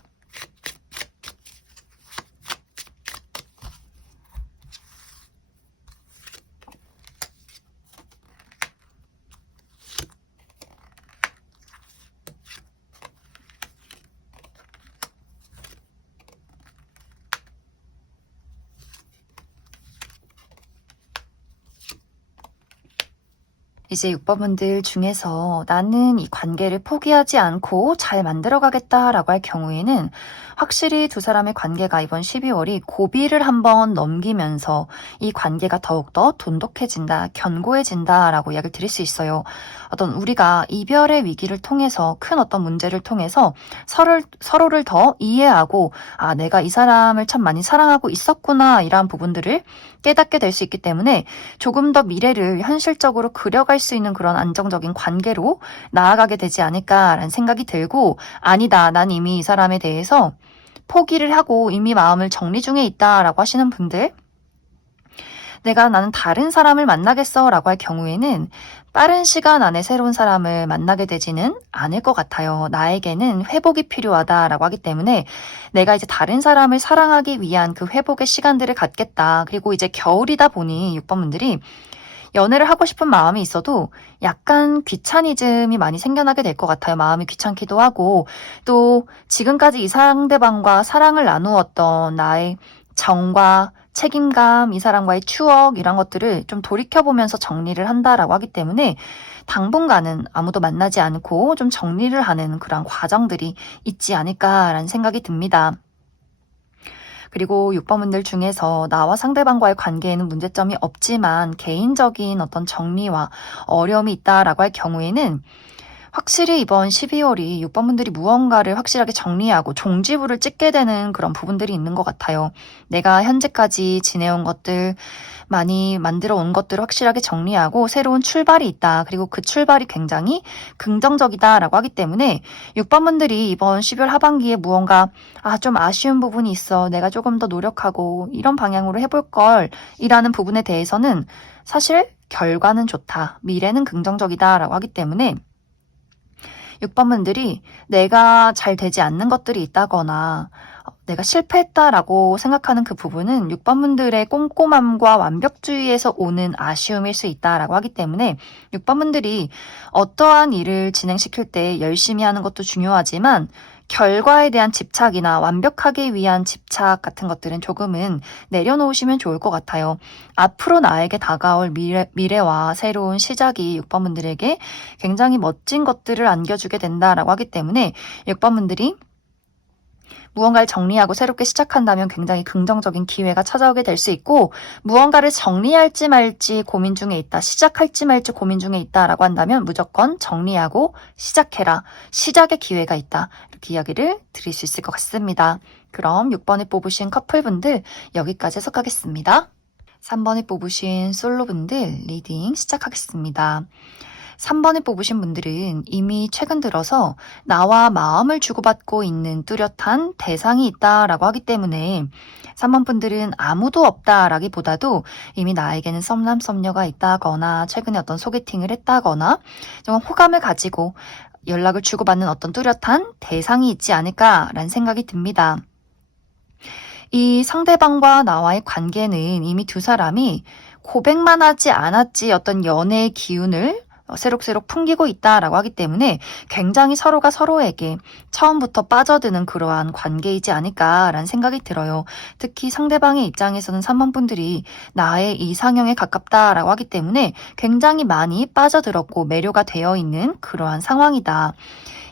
이제 6번분들 중에서 나는 이 관계를 포기하지 않고 잘 만들어가겠다라고 할 경우에는 확실히 두 사람의 관계가 이번 12월이 고비를 한번 넘기면서 이 관계가 더욱더 돈독해진다, 견고해진다라고 이야기를 드릴 수 있어요. 어떤 우리가 이별의 위기를 통해서, 큰 어떤 문제를 통해서 서로를 더 이해하고, 아, 내가 이 사람을 참 많이 사랑하고 있었구나, 이러한 부분들을 깨닫게 될 수 있기 때문에 조금 더 미래를 현실적으로 그려갈 수 있는 그런 안정적인 관계로 나아가게 되지 않을까라는 생각이 들고, 아니다, 난 이미 이 사람에 대해서 포기를 하고 이미 마음을 정리 중에 있다라고 하시는 분들, 나는 다른 사람을 만나겠어 라고 할 경우에는 빠른 시간 안에 새로운 사람을 만나게 되지는 않을 것 같아요. 나에게는 회복이 필요하다라고 하기 때문에 내가 이제 다른 사람을 사랑하기 위한 그 회복의 시간들을 갖겠다. 그리고 이제 겨울이다 보니 6번분들이 연애를 하고 싶은 마음이 있어도 약간 귀차니즘이 많이 생겨나게 될 것 같아요. 마음이 귀찮기도 하고, 또 지금까지 이 상대방과 사랑을 나누었던 나의 정과 책임감, 이 사람과의 추억, 이런 것들을 좀 돌이켜보면서 정리를 한다라고 하기 때문에 당분간은 아무도 만나지 않고 좀 정리를 하는 그런 과정들이 있지 않을까라는 생각이 듭니다. 그리고 6번분들 중에서 나와 상대방과의 관계에는 문제점이 없지만 개인적인 어떤 정리와 어려움이 있다라고 할 경우에는 확실히 이번 12월이 6번분들이 무언가를 확실하게 정리하고 종지부를 찍게 되는 그런 부분들이 있는 것 같아요. 내가 현재까지 지내온 것들, 많이 만들어 온 것들을 확실하게 정리하고 새로운 출발이 있다. 그리고 그 출발이 굉장히 긍정적이다라고 하기 때문에 6번분들이 이번 12월 하반기에 무언가 좀 아쉬운 부분이 있어, 내가 조금 더 노력하고 이런 방향으로 해볼 걸, 이라는 부분에 대해서는 사실 결과는 좋다, 미래는 긍정적이다라고 하기 때문에 6번분들이 내가 잘 되지 않는 것들이 있다거나 내가 실패했다라고 생각하는 그 부분은 6번분들의 꼼꼼함과 완벽주의에서 오는 아쉬움일 수 있다라고 하기 때문에 6번분들이 어떠한 일을 진행시킬 때 열심히 하는 것도 중요하지만 결과에 대한 집착이나 완벽하기 위한 집착 같은 것들은 조금은 내려놓으시면 좋을 것 같아요. 앞으로 나에게 다가올 미래와 새로운 시작이 6번분들에게 굉장히 멋진 것들을 안겨주게 된다라고 하기 때문에 6번분들이 무언가를 정리하고 새롭게 시작한다면 굉장히 긍정적인 기회가 찾아오게 될 수 있고, 무언가를 정리할지 말지 고민 중에 있다, 시작할지 말지 고민 중에 있다라고 한다면 무조건 정리하고 시작해라, 시작의 기회가 있다, 이렇게 이야기를 드릴 수 있을 것 같습니다. 그럼 6번에 뽑으신 커플분들 여기까지 해석하겠습니다. 3번에 뽑으신 솔로분들 리딩 시작하겠습니다. 3번에 뽑으신 분들은 이미 최근 들어서 나와 마음을 주고받고 있는 뚜렷한 대상이 있다라고 하기 때문에 3번 분들은 아무도 없다라기보다도 이미 나에게는 썸남 썸녀가 있다거나 최근에 어떤 소개팅을 했다거나 좀 호감을 가지고 연락을 주고받는 어떤 뚜렷한 대상이 있지 않을까라는 생각이 듭니다. 이 상대방과 나와의 관계는 이미 두 사람이 고백만 하지 않았지 어떤 연애의 기운을 새록새록 풍기고 있다라고 하기 때문에 굉장히 서로가 서로에게 처음부터 빠져드는 그러한 관계이지 않을까라는 생각이 들어요. 특히 상대방의 입장에서는 3번 분들이 나의 이상형에 가깝다라고 하기 때문에 굉장히 많이 빠져들었고 매료가 되어 있는 그러한 상황이다.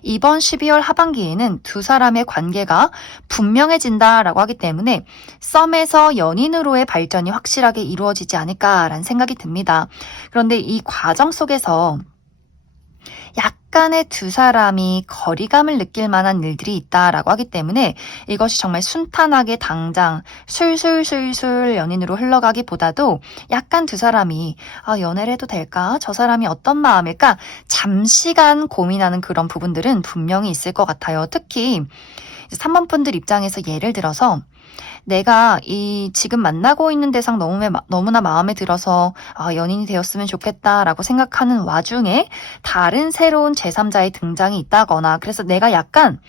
이번 12월 하반기에는 두 사람의 관계가 분명해진다라고 하기 때문에 썸에서 연인으로의 발전이 확실하게 이루어지지 않을까라는 생각이 듭니다. 그런데 이 과정 속에서 약간의 두 사람이 거리감을 느낄 만한 일들이 있다라고 하기 때문에 이것이 정말 순탄하게 당장 술술술술 연인으로 흘러가기보다도 약간 두 사람이 연애를 해도 될까? 저 사람이 어떤 마음일까? 잠시간 고민하는 그런 부분들은 분명히 있을 것 같아요. 특히 3번 분들 입장에서 예를 들어서 내가 이 지금 만나고 있는 대상 너무나 마음에 들어서 연인이 되었으면 좋겠다라고 생각하는 와중에 다른 새로운 제3자의 등장이 있다거나 그래서 내가 약간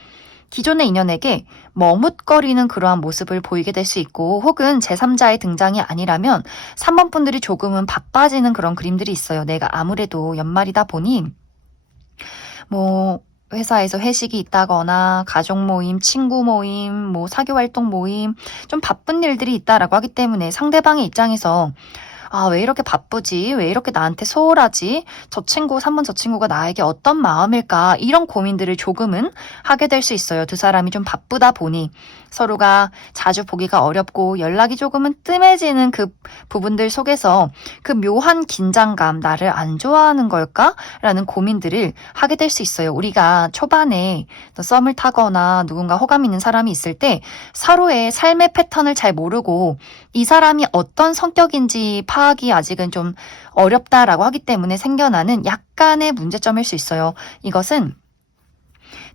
기존의 인연에게 머뭇거리는 그러한 모습을 보이게 될 수 있고 혹은 제3자의 등장이 아니라면 3번 분들이 조금은 바빠지는 그런 그림들이 있어요. 내가 아무래도 연말이다 보니 회사에서 회식이 있다거나 가족 모임, 친구 모임, 사교 활동 모임 좀 바쁜 일들이 있다라고 하기 때문에 상대방의 입장에서 왜 이렇게 바쁘지? 왜 이렇게 나한테 소홀하지? 3번 저 친구가 나에게 어떤 마음일까? 이런 고민들을 조금은 하게 될 수 있어요. 두 사람이 좀 바쁘다 보니 서로가 자주 보기가 어렵고 연락이 조금은 뜸해지는 그 부분들 속에서 그 묘한 긴장감, 나를 안 좋아하는 걸까? 라는 고민들을 하게 될 수 있어요. 우리가 초반에 썸을 타거나 누군가 호감 있는 사람이 있을 때 서로의 삶의 패턴을 잘 모르고 이 사람이 어떤 성격인지 파악이 아직은 좀 어렵다라고 하기 때문에 생겨나는 약간의 문제점일 수 있어요. 이것은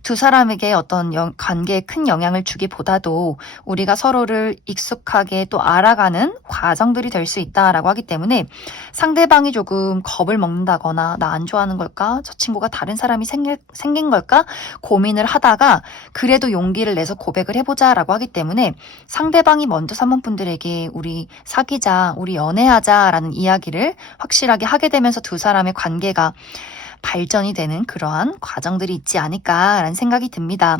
두 사람에게 어떤 관계에 큰 영향을 주기보다도 우리가 서로를 익숙하게 또 알아가는 과정들이 될 수 있다라고 하기 때문에 상대방이 조금 겁을 먹는다거나 나 안 좋아하는 걸까? 저 친구가 다른 사람이 생긴 걸까? 고민을 하다가 그래도 용기를 내서 고백을 해보자라고 하기 때문에 상대방이 먼저 3번 분들에게 우리 사귀자, 우리 연애하자라는 이야기를 확실하게 하게 되면서 두 사람의 관계가 발전이 되는 그러한 과정들이 있지 않을까라는 생각이 듭니다.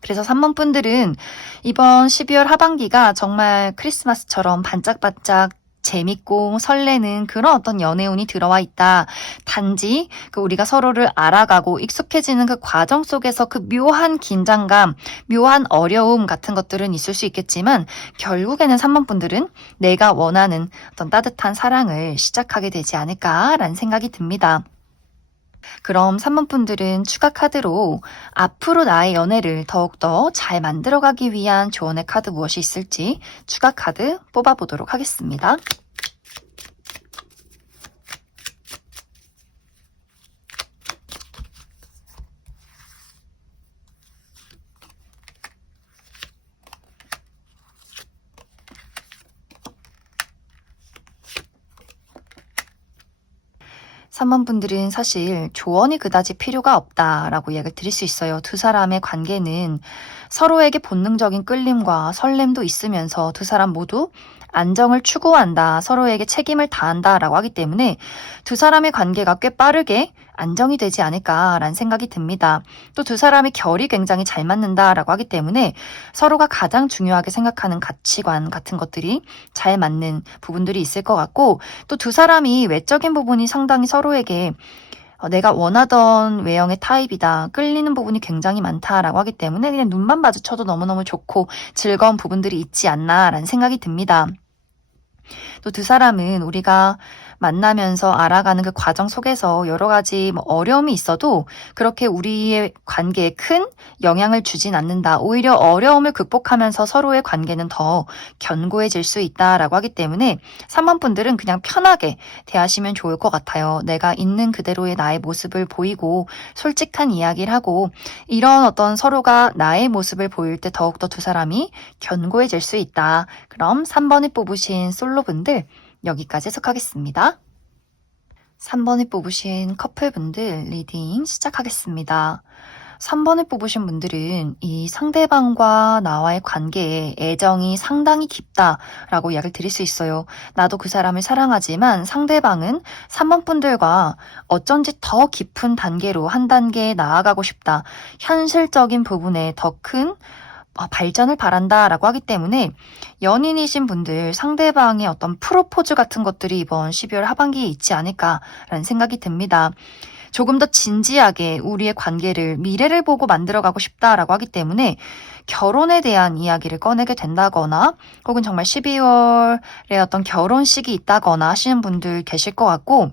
그래서 3번 분들은 이번 12월 하반기가 정말 크리스마스처럼 반짝반짝 재밌고 설레는 그런 어떤 연애운이 들어와 있다. 단지 우리가 서로를 알아가고 익숙해지는 그 과정 속에서 그 묘한 긴장감, 묘한 어려움 같은 것들은 있을 수 있겠지만 결국에는 3번 분들은 내가 원하는 어떤 따뜻한 사랑을 시작하게 되지 않을까라는 생각이 듭니다. 그럼 3번 분들은 추가 카드로 앞으로 나의 연애를 더욱더 잘 만들어가기 위한 조언의 카드 무엇이 있을지 추가 카드 뽑아보도록 하겠습니다. 3번 분들은 사실 조언이 그다지 필요가 없다라고 이야기를 드릴 수 있어요. 두 사람의 관계는 서로에게 본능적인 끌림과 설렘도 있으면서 두 사람 모두 안정을 추구한다, 서로에게 책임을 다한다라고 하기 때문에 두 사람의 관계가 꽤 빠르게 안정이 되지 않을까라는 생각이 듭니다. 또 두 사람의 결이 굉장히 잘 맞는다라고 하기 때문에 서로가 가장 중요하게 생각하는 가치관 같은 것들이 잘 맞는 부분들이 있을 것 같고 또 두 사람이 외적인 부분이 상당히 서로에게 내가 원하던 외형의 타입이다. 끌리는 부분이 굉장히 많다라고 하기 때문에 그냥 눈만 마주쳐도 너무너무 좋고 즐거운 부분들이 있지 않나라는 생각이 듭니다. 또 두 사람은 우리가 만나면서 알아가는 그 과정 속에서 여러 가지 뭐 어려움이 있어도 그렇게 우리의 관계에 큰 영향을 주진 않는다. 오히려 어려움을 극복하면서 서로의 관계는 더 견고해질 수 있다라고 하기 때문에 3번 분들은 그냥 편하게 대하시면 좋을 것 같아요. 내가 있는 그대로의 나의 모습을 보이고 솔직한 이야기를 하고 이런 어떤 서로가 나의 모습을 보일 때 더욱더 두 사람이 견고해질 수 있다. 그럼 3번을 뽑으신 솔로분들 여기까지 해석하겠습니다. 3번을 뽑으신 커플분들 리딩 시작하겠습니다. 3번을 뽑으신 분들은 이 상대방과 나와의 관계에 애정이 상당히 깊다라고 이야기를 드릴 수 있어요. 나도 그 사람을 사랑하지만 상대방은 3번 분들과 어쩐지 더 깊은 단계로 한 단계 나아가고 싶다. 현실적인 부분에 더 큰 발전을 바란다라고 하기 때문에 연인이신 분들 상대방의 어떤 프로포즈 같은 것들이 이번 12월 하반기에 있지 않을까라는 생각이 듭니다. 조금 더 진지하게 우리의 관계를 미래를 보고 만들어가고 싶다라고 하기 때문에 결혼에 대한 이야기를 꺼내게 된다거나 혹은 정말 12월에 어떤 결혼식이 있다거나 하시는 분들 계실 것 같고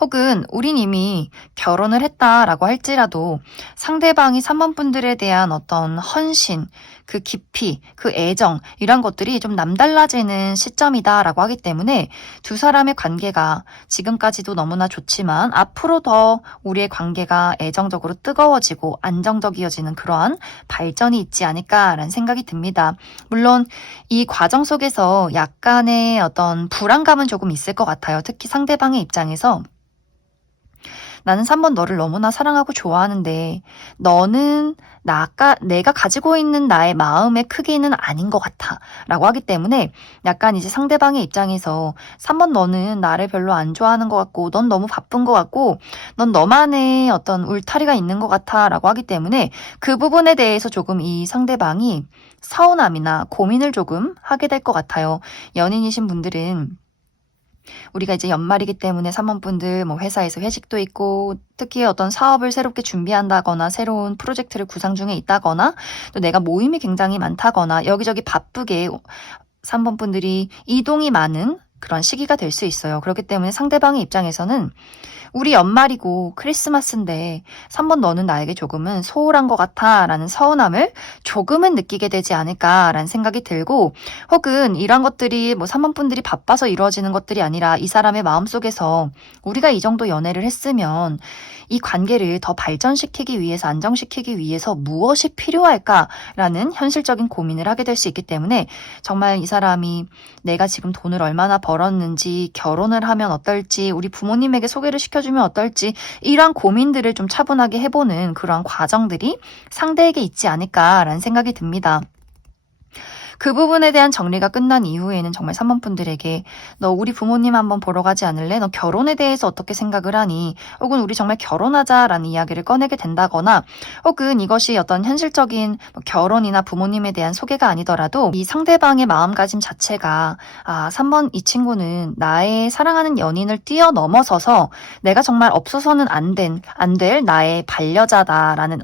혹은 우린 이미 결혼을 했다라고 할지라도 상대방이 3번 분들에 대한 어떤 헌신, 그 깊이, 그 애정 이런 것들이 좀 남달라지는 시점이다라고 하기 때문에 두 사람의 관계가 지금까지도 너무나 좋지만 앞으로 더 우리의 관계가 애정적으로 뜨거워지고 안정적이어지는 그러한 발전이 있지 않을까라는 생각이 듭니다. 물론 이 과정 속에서 약간의 어떤 불안감은 조금 있을 것 같아요. 특히 상대방의 입장에서 나는 3번 너를 너무나 사랑하고 좋아하는데 너는 내가 가지고 있는 나의 마음의 크기는 아닌 것 같아 라고 하기 때문에 약간 이제 상대방의 입장에서 3번 너는 나를 별로 안 좋아하는 것 같고 넌 너무 바쁜 것 같고 넌 너만의 어떤 울타리가 있는 것 같아 라고 하기 때문에 그 부분에 대해서 조금 이 상대방이 서운함이나 고민을 조금 하게 될 것 같아요. 연인이신 분들은 우리가 이제 연말이기 때문에 사모분들 뭐 회사에서 회식도 있고 특히 어떤 사업을 새롭게 준비한다거나 새로운 프로젝트를 구상 중에 있다거나 또 내가 모임이 굉장히 많다거나 여기저기 바쁘게 3번 분들이 이동이 많은 그런 시기가 될 수 있어요. 그렇기 때문에 상대방의 입장에서는 우리 연말이고 크리스마스인데 3번 너는 나에게 조금은 소홀한 것 같아 라는 서운함을 조금은 느끼게 되지 않을까라는 생각이 들고 혹은 이런 것들이 뭐 3번 분들이 바빠서 이루어지는 것들이 아니라 이 사람의 마음속에서 우리가 이 정도 연애를 했으면 이 관계를 더 발전시키기 위해서 안정시키기 위해서 무엇이 필요할까라는 현실적인 고민을 하게 될 수 있기 때문에 정말 이 사람이 내가 지금 돈을 얼마나 벌었는지 결혼을 하면 어떨지 우리 부모님에게 소개를 시켜주면 어떨지 이러한 고민들을 좀 차분하게 해보는 그러한 과정들이 상대에게 있지 않을까라는 생각이 듭니다. 그 부분에 대한 정리가 끝난 이후에는 정말 3번 분들에게 너 우리 부모님 한번 보러 가지 않을래? 너 결혼에 대해서 어떻게 생각을 하니? 혹은 우리 정말 결혼하자라는 이야기를 꺼내게 된다거나 혹은 이것이 어떤 현실적인 결혼이나 부모님에 대한 소개가 아니더라도 이 상대방의 마음가짐 자체가 3번 이 친구는 나의 사랑하는 연인을 뛰어넘어서서 내가 정말 없어서는 안 될 나의 반려자다라는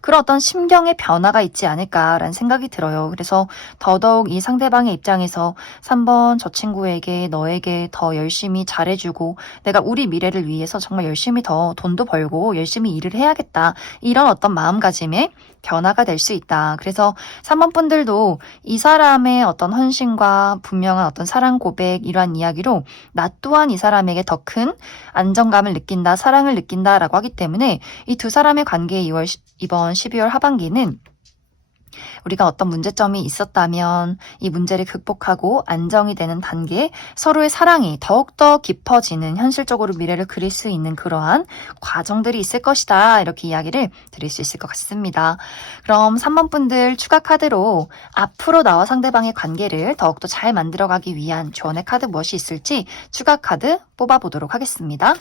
그런 어떤 심경의 변화가 있지 않을까라는 생각이 들어요. 그래서 더더욱 이 상대방의 입장에서 3번 저 친구에게 너에게 더 열심히 잘해주고 내가 우리 미래를 위해서 정말 열심히 더 돈도 벌고 열심히 일을 해야겠다. 이런 어떤 마음가짐에 변화가 될 수 있다. 그래서 3번 분들도 이 사람의 어떤 헌신과 분명한 어떤 사랑 고백 이러한 이야기로 나 또한 이 사람에게 더 큰 안정감을 느낀다, 사랑을 느낀다라고 하기 때문에 이 두 사람의 관계에 이번 12월 하반기는 우리가 어떤 문제점이 있었다면 이 문제를 극복하고 안정이 되는 단계에 서로의 사랑이 더욱더 깊어지는 현실적으로 미래를 그릴 수 있는 그러한 과정들이 있을 것이다. 이렇게 이야기를 드릴 수 있을 것 같습니다. 그럼 3번 분들 추가 카드로 앞으로 나와 상대방의 관계를 더욱더 잘 만들어가기 위한 조언의 카드 무엇이 있을지 추가 카드 뽑아보도록 하겠습니다.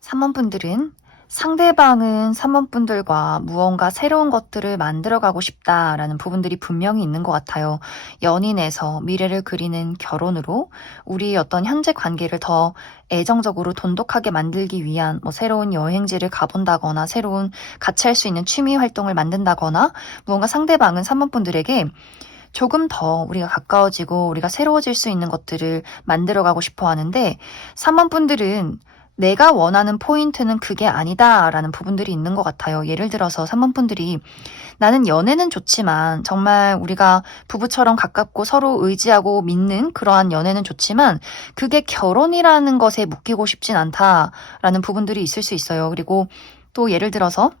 3번 분들은 상대방은 3번 분들과 무언가 새로운 것들을 만들어가고 싶다라는 부분들이 분명히 있는 것 같아요. 연인에서 미래를 그리는 결혼으로 우리 어떤 현재 관계를 더 애정적으로 돈독하게 만들기 위한 뭐 새로운 여행지를 가본다거나 새로운 같이 할 수 있는 취미 활동을 만든다거나 무언가 상대방은 3번 분들에게 조금 더 우리가 가까워지고 우리가 새로워질 수 있는 것들을 만들어가고 싶어 하는데 3번 분들은 내가 원하는 포인트는 그게 아니다라는 부분들이 있는 것 같아요. 예를 들어서 3번 분들이 나는 연애는 좋지만 정말 우리가 부부처럼 가깝고 서로 의지하고 믿는 그러한 연애는 좋지만 그게 결혼이라는 것에 묶이고 싶진 않다라는 부분들이 있을 수 있어요. 그리고 또 예를 들어서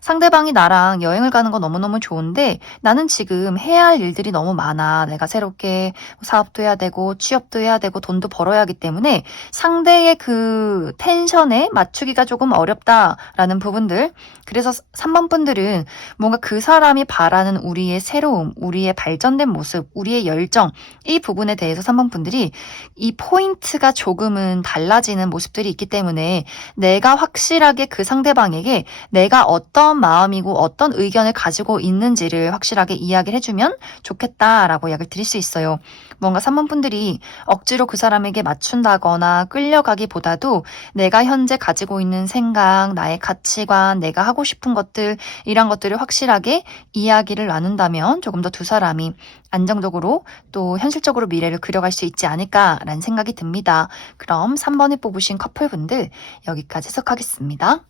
상대방이 나랑 여행을 가는 건 너무너무 좋은데 나는 지금 해야 할 일들이 너무 많아. 내가 새롭게 사업도 해야 되고 취업도 해야 되고 돈도 벌어야 하기 때문에 상대의 그 텐션에 맞추기가 조금 어렵다라는 부분들. 그래서 3번 분들은 뭔가 그 사람이 바라는 우리의 새로움, 우리의 발전된 모습, 우리의 열정 이 부분에 대해서 3번 분들이 이 포인트가 조금은 달라지는 모습들이 있기 때문에 내가 확실하게 그 상대방에게 내가 어떤 마음이고 어떤 의견을 가지고 있는지를 확실하게 이야기를 해주면 좋겠다라고 이야기를 드릴 수 있어요. 뭔가 3번 분들이 억지로 그 사람에게 맞춘다거나 끌려가기보다도 내가 현재 가지고 있는 생각, 나의 가치관, 내가 하고 싶은 것들 이런 것들을 확실하게 이야기를 나눈다면 조금 더 두 사람이 안정적으로 또 현실적으로 미래를 그려갈 수 있지 않을까라는 생각이 듭니다. 그럼 3번을 뽑으신 커플분들 여기까지 해석하겠습니다.